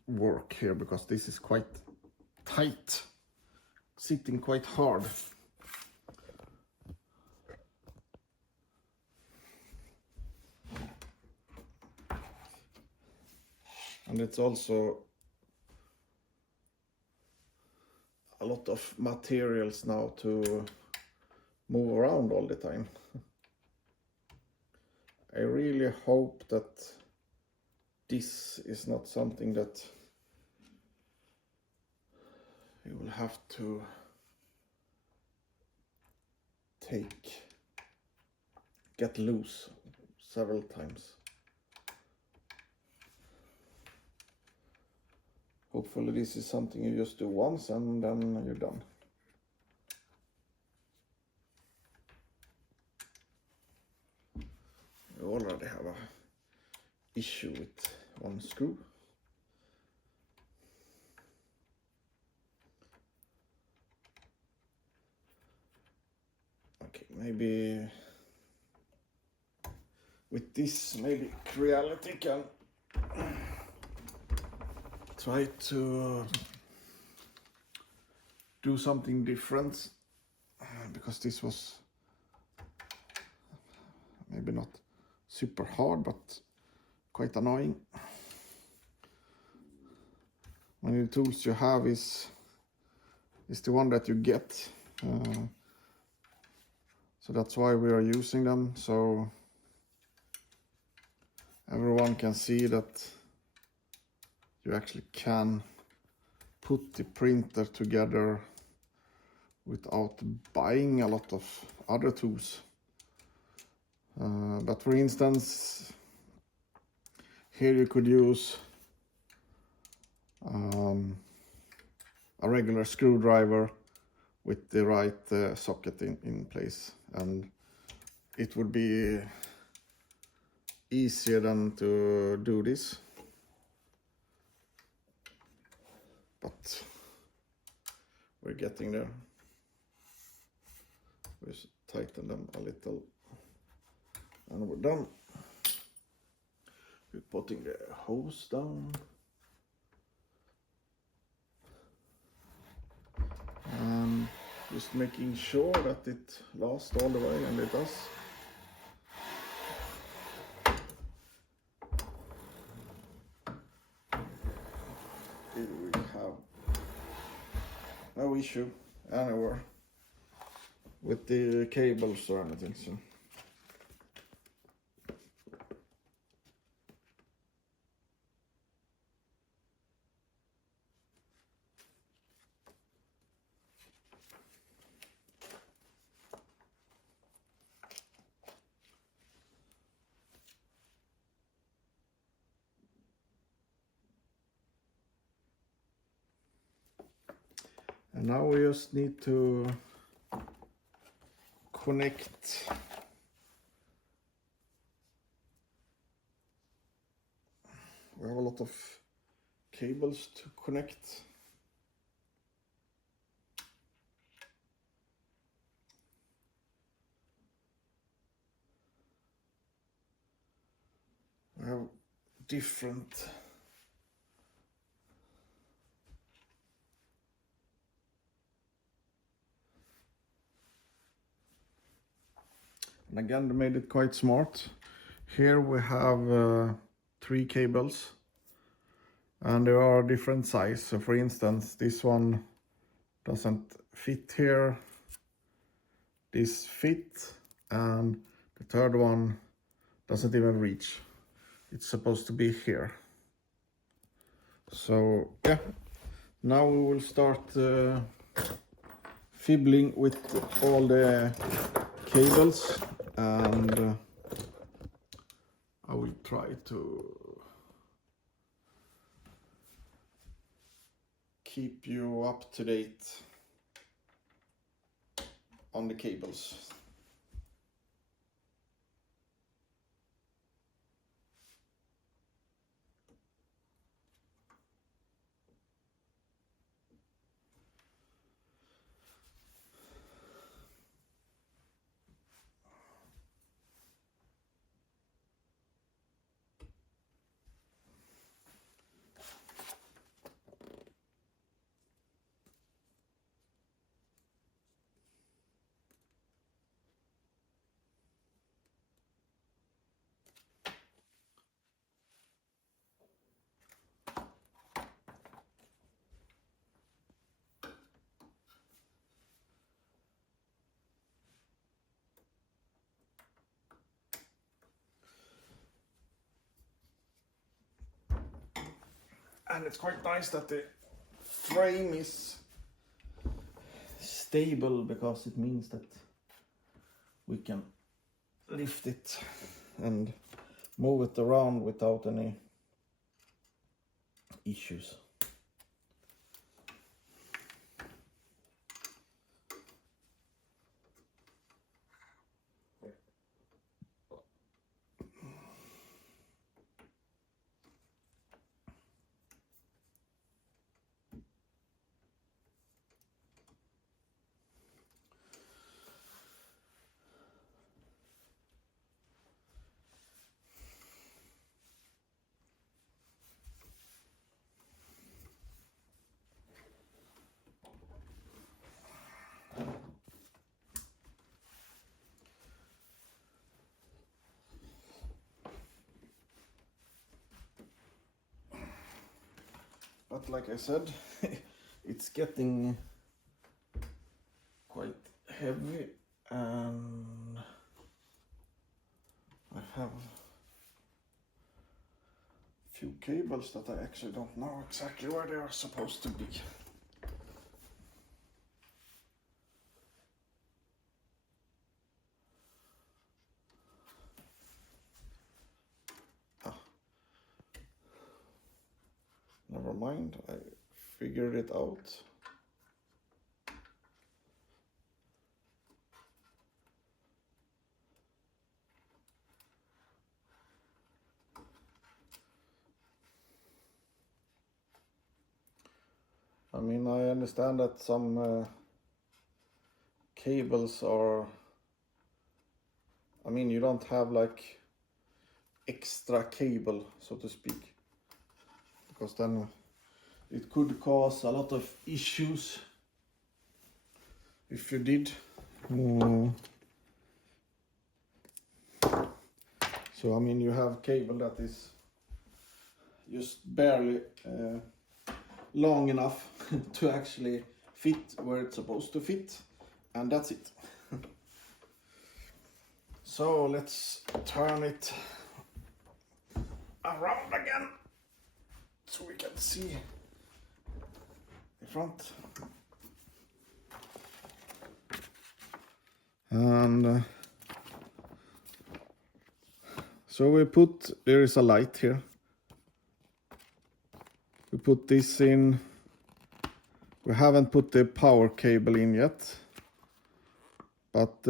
work here because this is quite tight, sitting quite hard. And it's also a lot of materials now to move around all the time. I really hope that this is not something that you will have to get loose several times. Hopefully this is something you just do once and then you're done. You already have a issue with one screw. Okay, maybe with this, maybe Creality can try to do something different, because this was maybe not super hard but quite annoying. When the tools you have is the one that you get, so that's why we are using them, so everyone can see that you actually can put the printer together without buying a lot of other tools. But for instance, here you could use a regular screwdriver with the right socket in place, and it would be easier than to do this. But we're getting there. We just tighten them a little and we're done. We're putting the hose down. And just making sure that it lasts all the way, and it does. Here we have no issue anywhere with the cables or anything. So. And now we just need to connect we have a lot of cables to connect. We have different and again they made it quite smart. Here we have 3 cables and there are different sizes. So for instance, this one doesn't fit here, this fit, and the third one doesn't even reach. It's supposed to be here. So yeah, now we will start fiddling with all the cables, and I will try to keep you up to date on the cables. And it's quite nice that the frame is stable, because it means that we can lift it and move it around without any issues. But like I said, it's getting quite heavy, and I have a few cables that I actually don't know exactly where they are supposed to be. Never mind, I figured it out. I mean, I understand that some cables are, I mean, you don't have like extra cable, so to speak, because then it could cause a lot of issues if you did. So I mean, you have cable that is just barely long enough to actually fit where it's supposed to fit, and that's it. So let's turn it around again so we can see the front. And so there is a light here. We put this in. We haven't put the power cable in yet, but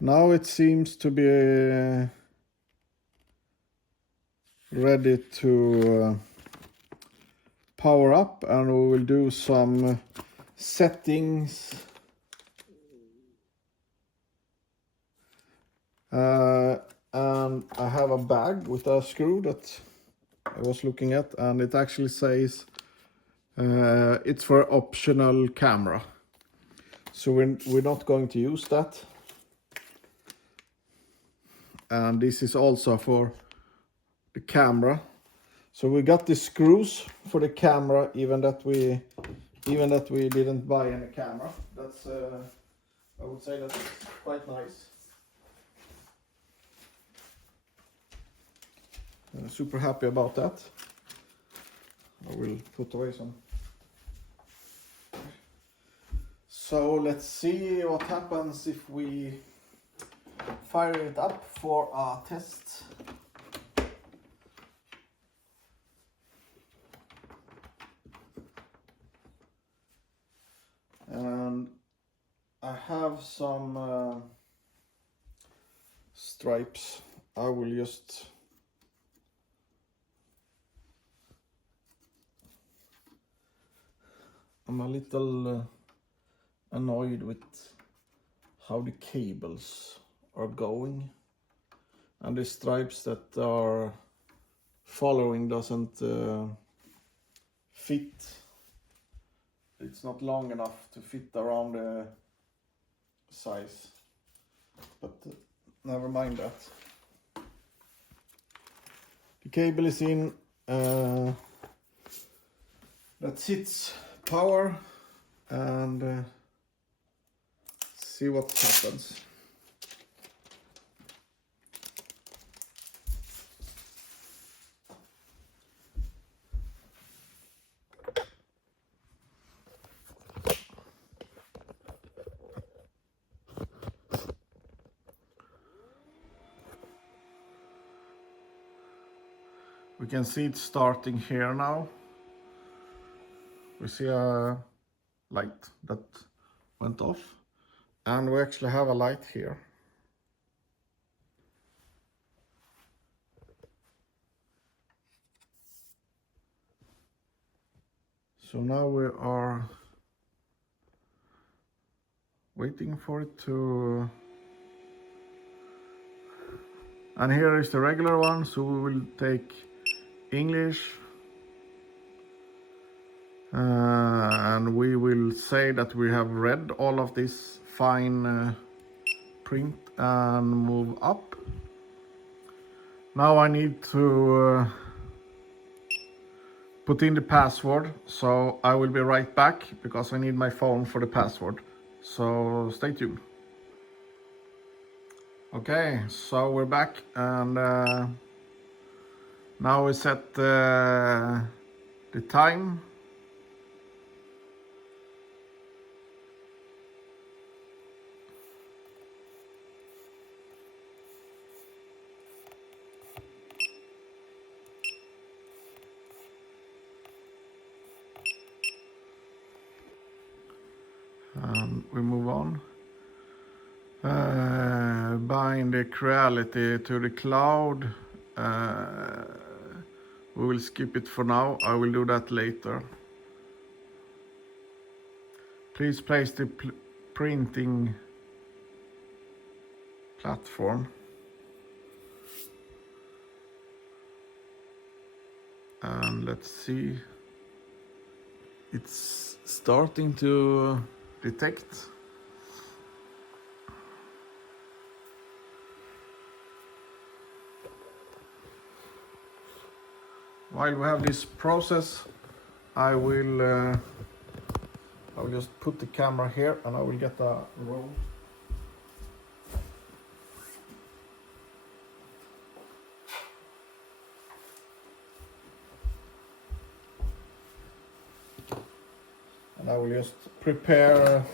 now it seems to be ready to power up, and we will do some settings. And I have a bag with a screw that I was looking at, and it actually says it's for optional camera. So we're not going to use that. And this is also for the camera. So we got the screws for the camera, even that we didn't buy any camera. That's I would say that's quite nice. I'm super happy about that. I will put away some. So let's see what happens if we fire it up for a test. And I have some stripes. I will just I'm a little annoyed with how the cables are going, and the stripes that are following doesn't fit. It's not long enough to fit around the size, but never mind that. The cable is in. That's its power, and see what happens. We can see it starting here now. We see a light that went off, and we actually have a light here. So now we are waiting for it to, and here is the regular one, so we will take English, and we will say that we have read all of this fine print and move up. Now I need to put in the password, so I will be right back because I need my phone for the password. So stay tuned. Okay, so we're back, and now we set the time. We move on. Bind the Creality to the cloud. We will skip it for now. I will do that later. Please place the printing platform. And let's see. It's starting to detect. While we have this process, I will just put the camera here, and I will get a roll. And I will just prepare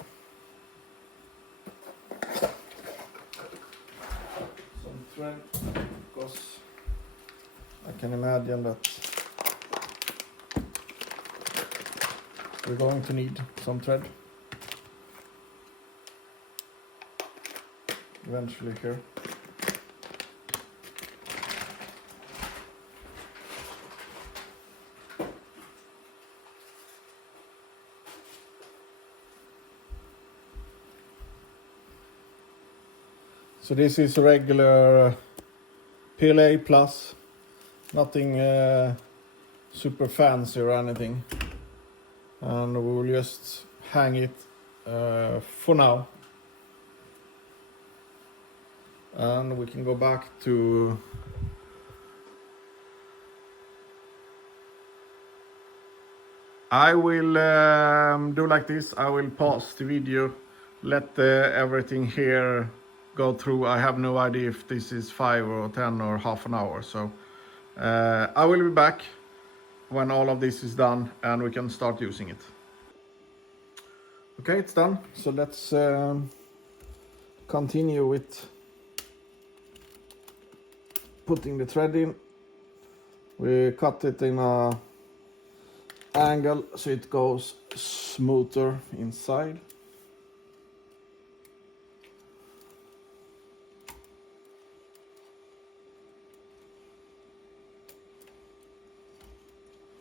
some thread, because I can imagine that we're going to need some thread eventually here. So this is regular PLA plus, nothing super fancy or anything. And we will just hang it for now. And we can go back to I will do like this. I will pause the video, let everything here go through. I have no idea if this is 5 or 10 or half an hour. So I will be back when all of this is done and we can start using it. Okay, it's done. So let's continue with putting the thread in. We cut it in a angle so it goes smoother inside.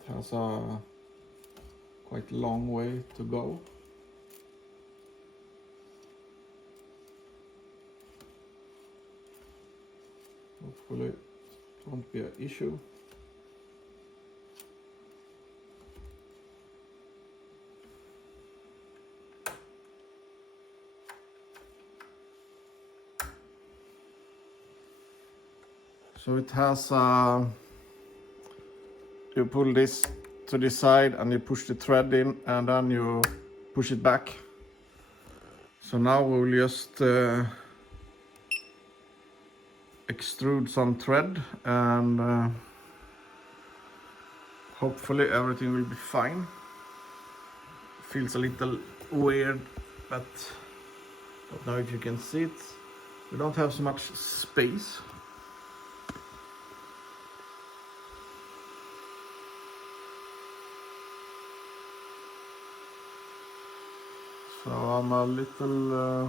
It has a quite long way to go. Hopefully it won't be an issue. So it has you pull this to the side and you push the thread in and then you push it back. So now we'll just extrude some thread and hopefully everything will be fine. Feels a little weird, but don't know if you can see it. We don't have so much space. So I'm a little,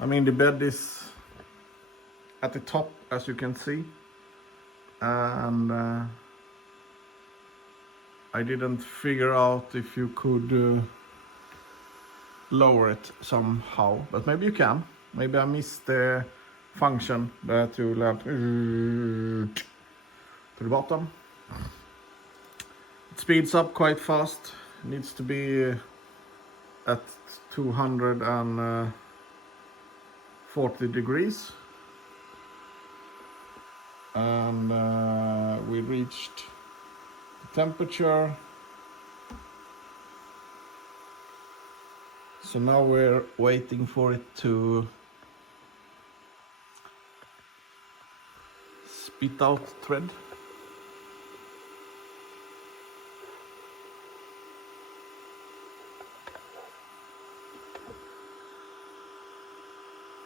I mean the bed is at the top, as you can see, and I didn't figure out if you could lower it somehow, but maybe you can. Maybe I missed the function that you'll have to the bottom. It speeds up quite fast. It needs to be at 240 degrees. And we reached the temperature. So now we're waiting for it to spit out thread.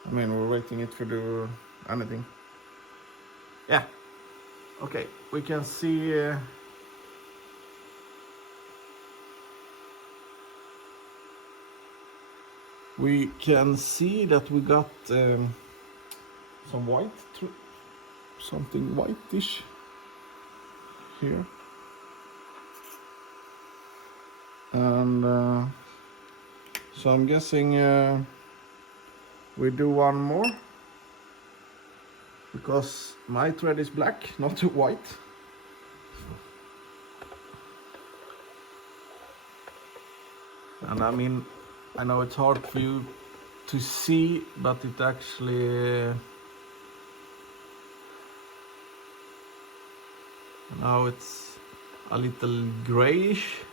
I mean, we're waiting it for do anything. Yeah. Okay, we can see that we got some white, something whitish here, and so I'm guessing we do one more, because my thread is black, not white. And I mean, I know it's hard for you to see, but it actually now it's a little grayish.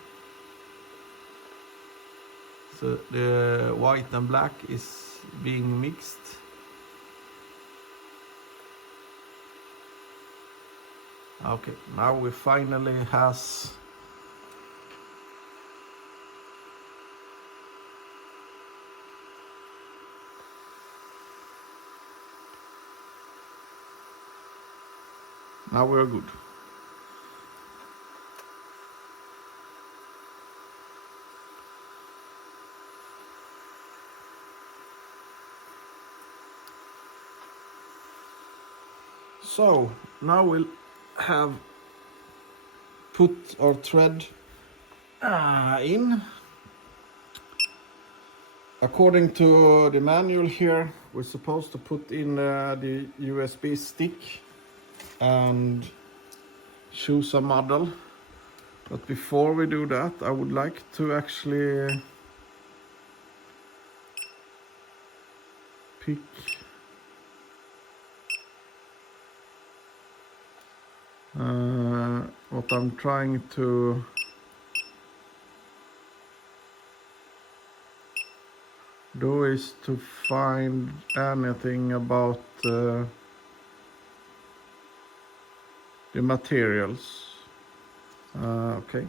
So the white and black is being mixed. Okay, now we finally has now we're good. So now we'll have put our thread in. According to the manual here, we're supposed to put in the USB stick and choose a model. But before we do that, I would like to actually pick what I'm trying to do is to find anything about the materials. Okay,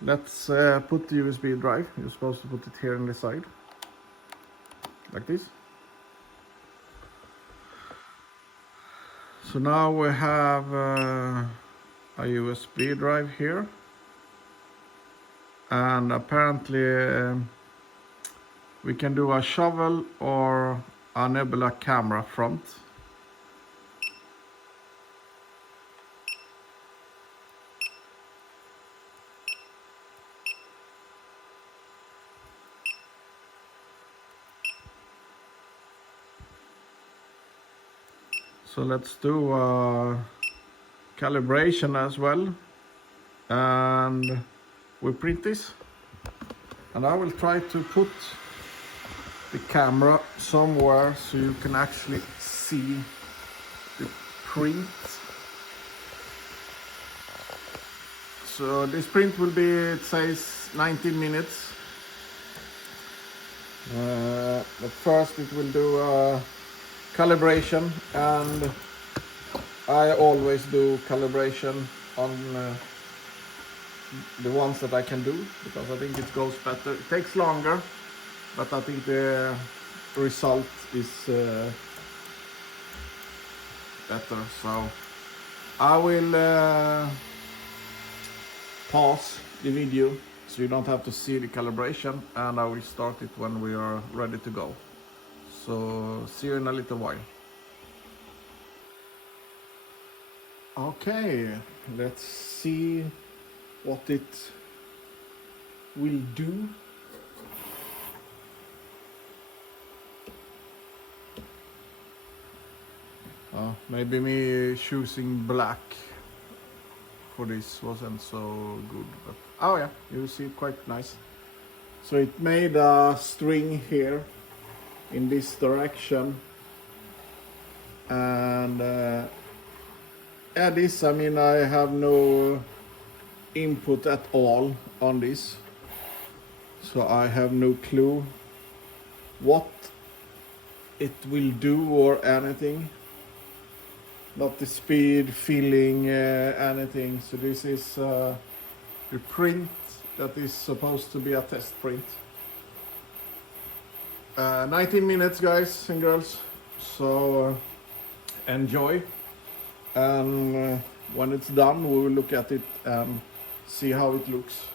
let's put the USB drive. You're supposed to put it here on the side, like this. So now we have a USB drive here, and apparently we can do a shovel or a nebula camera front. So let's do a calibration as well, and we print this, and I will try to put the camera somewhere so you can actually see the print. So this print will be, it says 19 minutes, but first it will do a calibration, and I always do calibration on the ones that I can do, because I think it goes better. It takes longer, but I think the result is better. So I will pause the video so you don't have to see the calibration, and I will start it when we are ready to go. So see you in a little while. Okay, let's see what it will do. Maybe me choosing black for this wasn't so good, but oh yeah, you see quite nice. So it made a string here in this direction, and yeah, this, I mean, I have no input at all on this, so I have no clue what it will do or anything. Not the speed, feeling, anything. So this is the print that is supposed to be a test print. 19 minutes, guys and girls. So enjoy. And when it's done, we will look at it and see how it looks.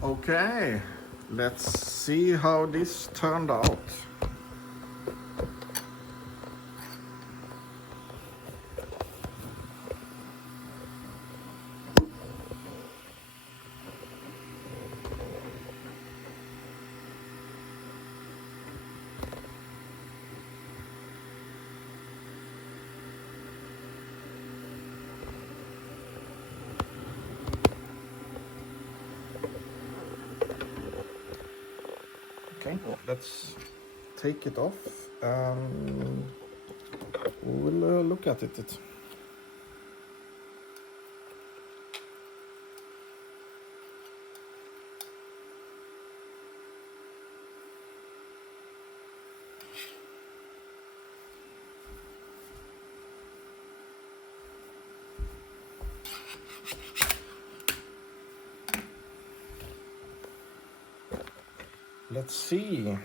Okay, let's see how this turned out. Okay, let's take it off and we'll look at it. Let's see.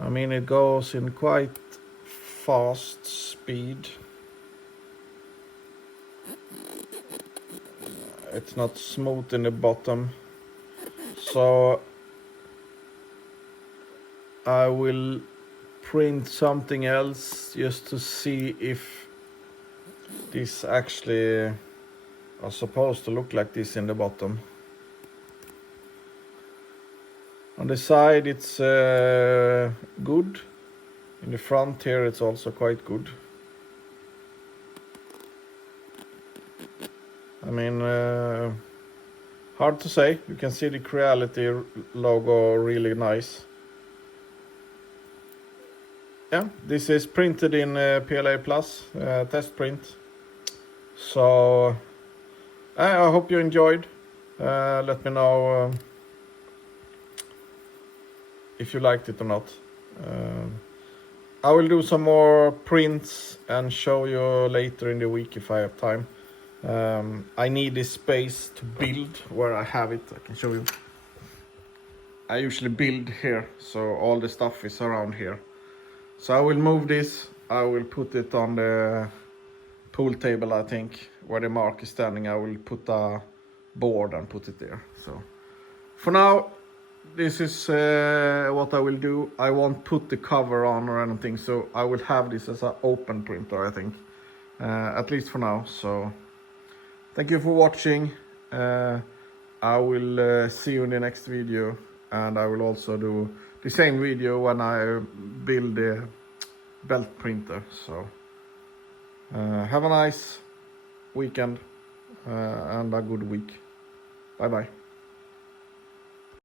I mean, it goes in quite fast speed. It's not smooth in the bottom. So I will print something else just to see if this actually are supposed to look like this in the bottom. On the side it's good. In the front here it's also quite good. I mean, hard to say. You can see the Creality logo really nice. Yeah, this is printed in PLA Plus test print. So I hope you enjoyed. Let me know if you liked it or not. I will do some more prints and show you later in the week if I have time. I need this space to build where I have it. I can show you. I usually build here, so all the stuff is around here. So I will move this. I will put it on the pool table, I think, where the mark is standing. I will put a board and put it there. So for now, this is what I will do. I won't put the cover on or anything, so I will have this as an open printer, I think, at least for now. So thank you for watching. I will see you in the next video, and I will also do the same video when I build the belt printer. So have a nice weekend and a good week. Bye bye.